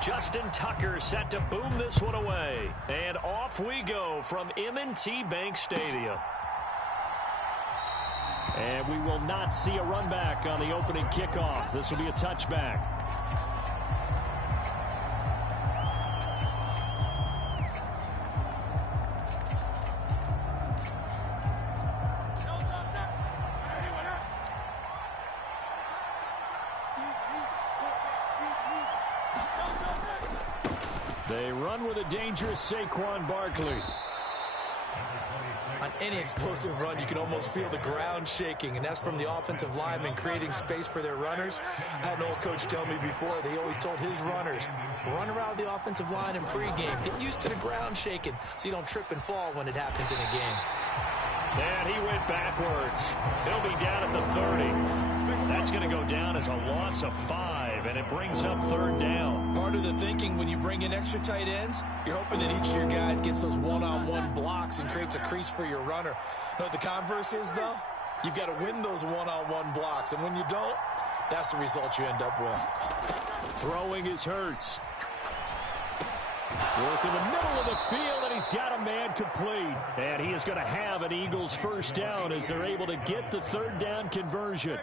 Justin Tucker set to boom this one away. And off we go from M&T Bank Stadium. And we will not see a run back on the opening kickoff. This will be a touchback. They run with a dangerous Saquon Barkley. On any explosive run, you can almost feel the ground shaking, and that's from the offensive linemen creating space for their runners. I had an old coach tell me before, they always told his runners, run around the offensive line in pregame. Get used to the ground shaking so you don't trip and fall when it happens in a game. And he went backwards. He'll be down at the 30. That's going to go down as a loss of 5, and it brings up 3rd down. Part of the thinking when you bring in extra tight ends, you're hoping that each of your guys gets those one-on-one blocks and creates a crease for your runner. You know what the converse is, though? You've got to win those one-on-one blocks, and when you don't, that's the result you end up with. Throwing is Hurts. Work in the middle of the field, and he's got a man complete. And he is going to have an Eagles first down as they're able to get the 3rd down conversion.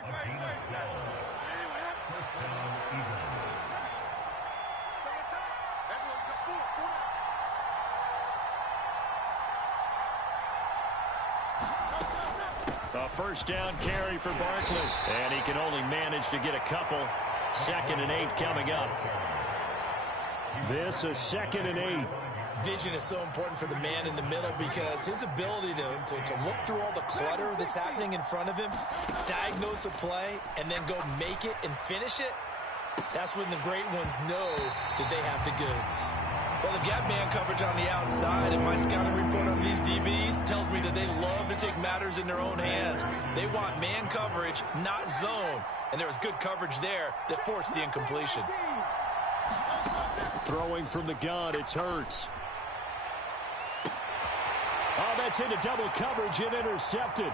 A first down carry for Barkley. And he can only manage to get a couple. 2nd and 8 coming up. This is 2nd and 8. Vision is so important for the man in the middle because his ability to look through all the clutter that's happening in front of him, diagnose a play, and then go make it and finish it, that's when the great ones know that they have the goods. Well, they've got man coverage on the outside, and my scouting report on these DBs tells me that they love to take matters in their own hands. They want man coverage, not zone, and there was good coverage there that forced the incompletion. Throwing from the gun, it's Hurts. Oh, that's into double coverage and intercepted.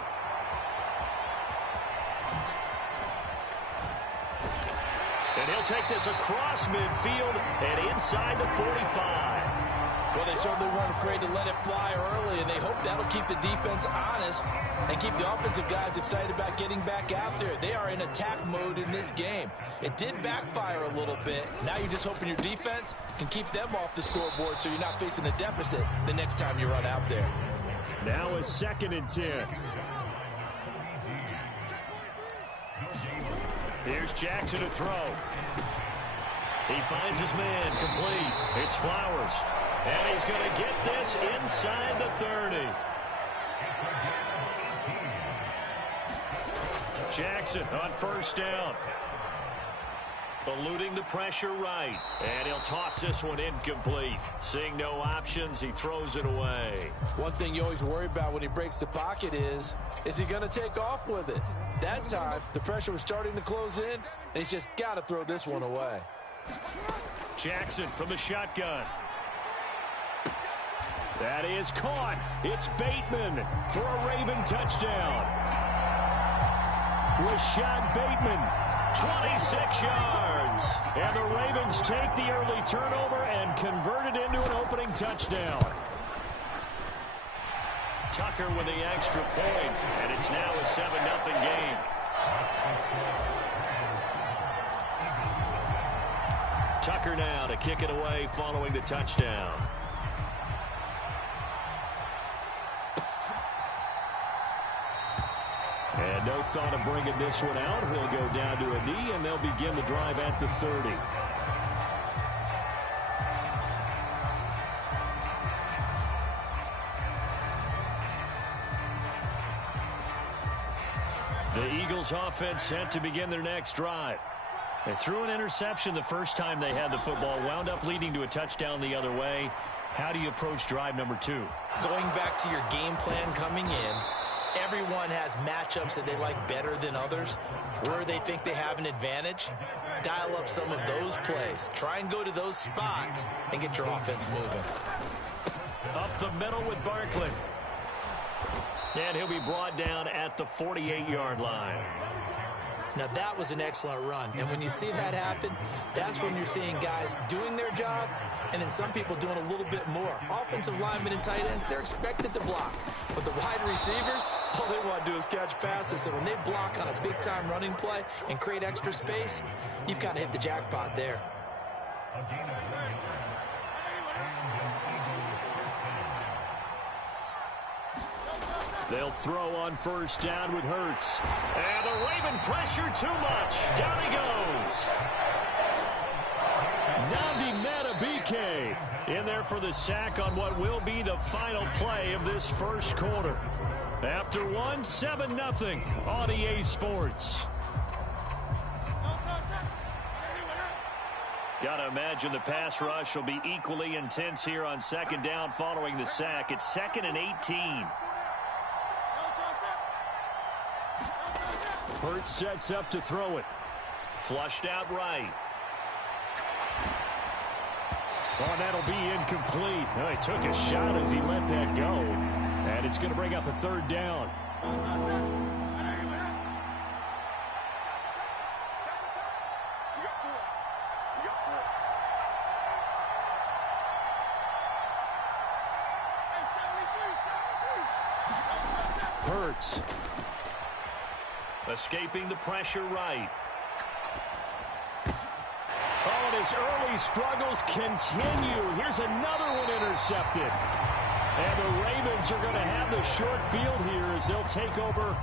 And he'll take this across midfield and inside the 45. Well, they certainly weren't afraid to let it fly early, and they hope that'll keep the defense honest and keep the offensive guys excited about getting back out there. They are in attack mode in this game. It did backfire a little bit. Now you're just hoping your defense can keep them off the scoreboard so you're not facing a deficit the next time you run out there. Now a 2nd and 10. Here's Jackson to throw. He finds his man complete. It's Flowers. And he's going to get this inside the 30. Jackson on first down. Eluding the pressure right. And he'll toss this one incomplete. Seeing no options, he throws it away. One thing you always worry about when he breaks the pocket is he going to take off with it? That time, the pressure was starting to close in, and he's just got to throw this one away. Jackson from the shotgun. That is caught. It's Bateman for a Raven touchdown. Rashad Bateman, 26 yards. And the Ravens take the early turnover and convert it into an opening touchdown. Tucker with the extra point, and it's now a 7-0 game. Tucker now to kick it away following the touchdown. And no thought of bringing this one out. He'll go down to a knee, and they'll begin the drive at the 30. The Eagles offense set to begin their next drive. They threw an interception the first time they had the football, wound up leading to a touchdown the other way. How do you approach drive number 2? Going back to your game plan coming in, everyone has matchups that they like better than others, where they think they have an advantage. Dial up some of those plays. Try and go to those spots and get your offense moving. Up the middle with Barkley. And he'll be brought down at the 48-yard line. Now, that was an excellent run. And when you see that happen, that's when you're seeing guys doing their job and then some people doing a little bit more. Offensive linemen and tight ends, they're expected to block. But the wide receivers, all they want to do is catch passes. So when they block on a big-time running play and create extra space, you've kind of hit the jackpot there. They'll throw on first down with Hurts. And the Raven pressure too much. Down he goes. Nnamdi Madubuike in there for the sack on what will be the final play of this first quarter. After one, 7-0 on EA Sports. Got to imagine the pass rush will be equally intense here on second down following the sack. It's 2nd and 18. Hurts sets up to throw it. Flushed out right. Oh, that'll be incomplete. Oh, he took a shot as he let that go. And it's going to bring up a third down. Hurts. Escaping the pressure right. Oh, and his early struggles continue. Here's another one intercepted. And the Ravens are going to have the short field here as they'll take over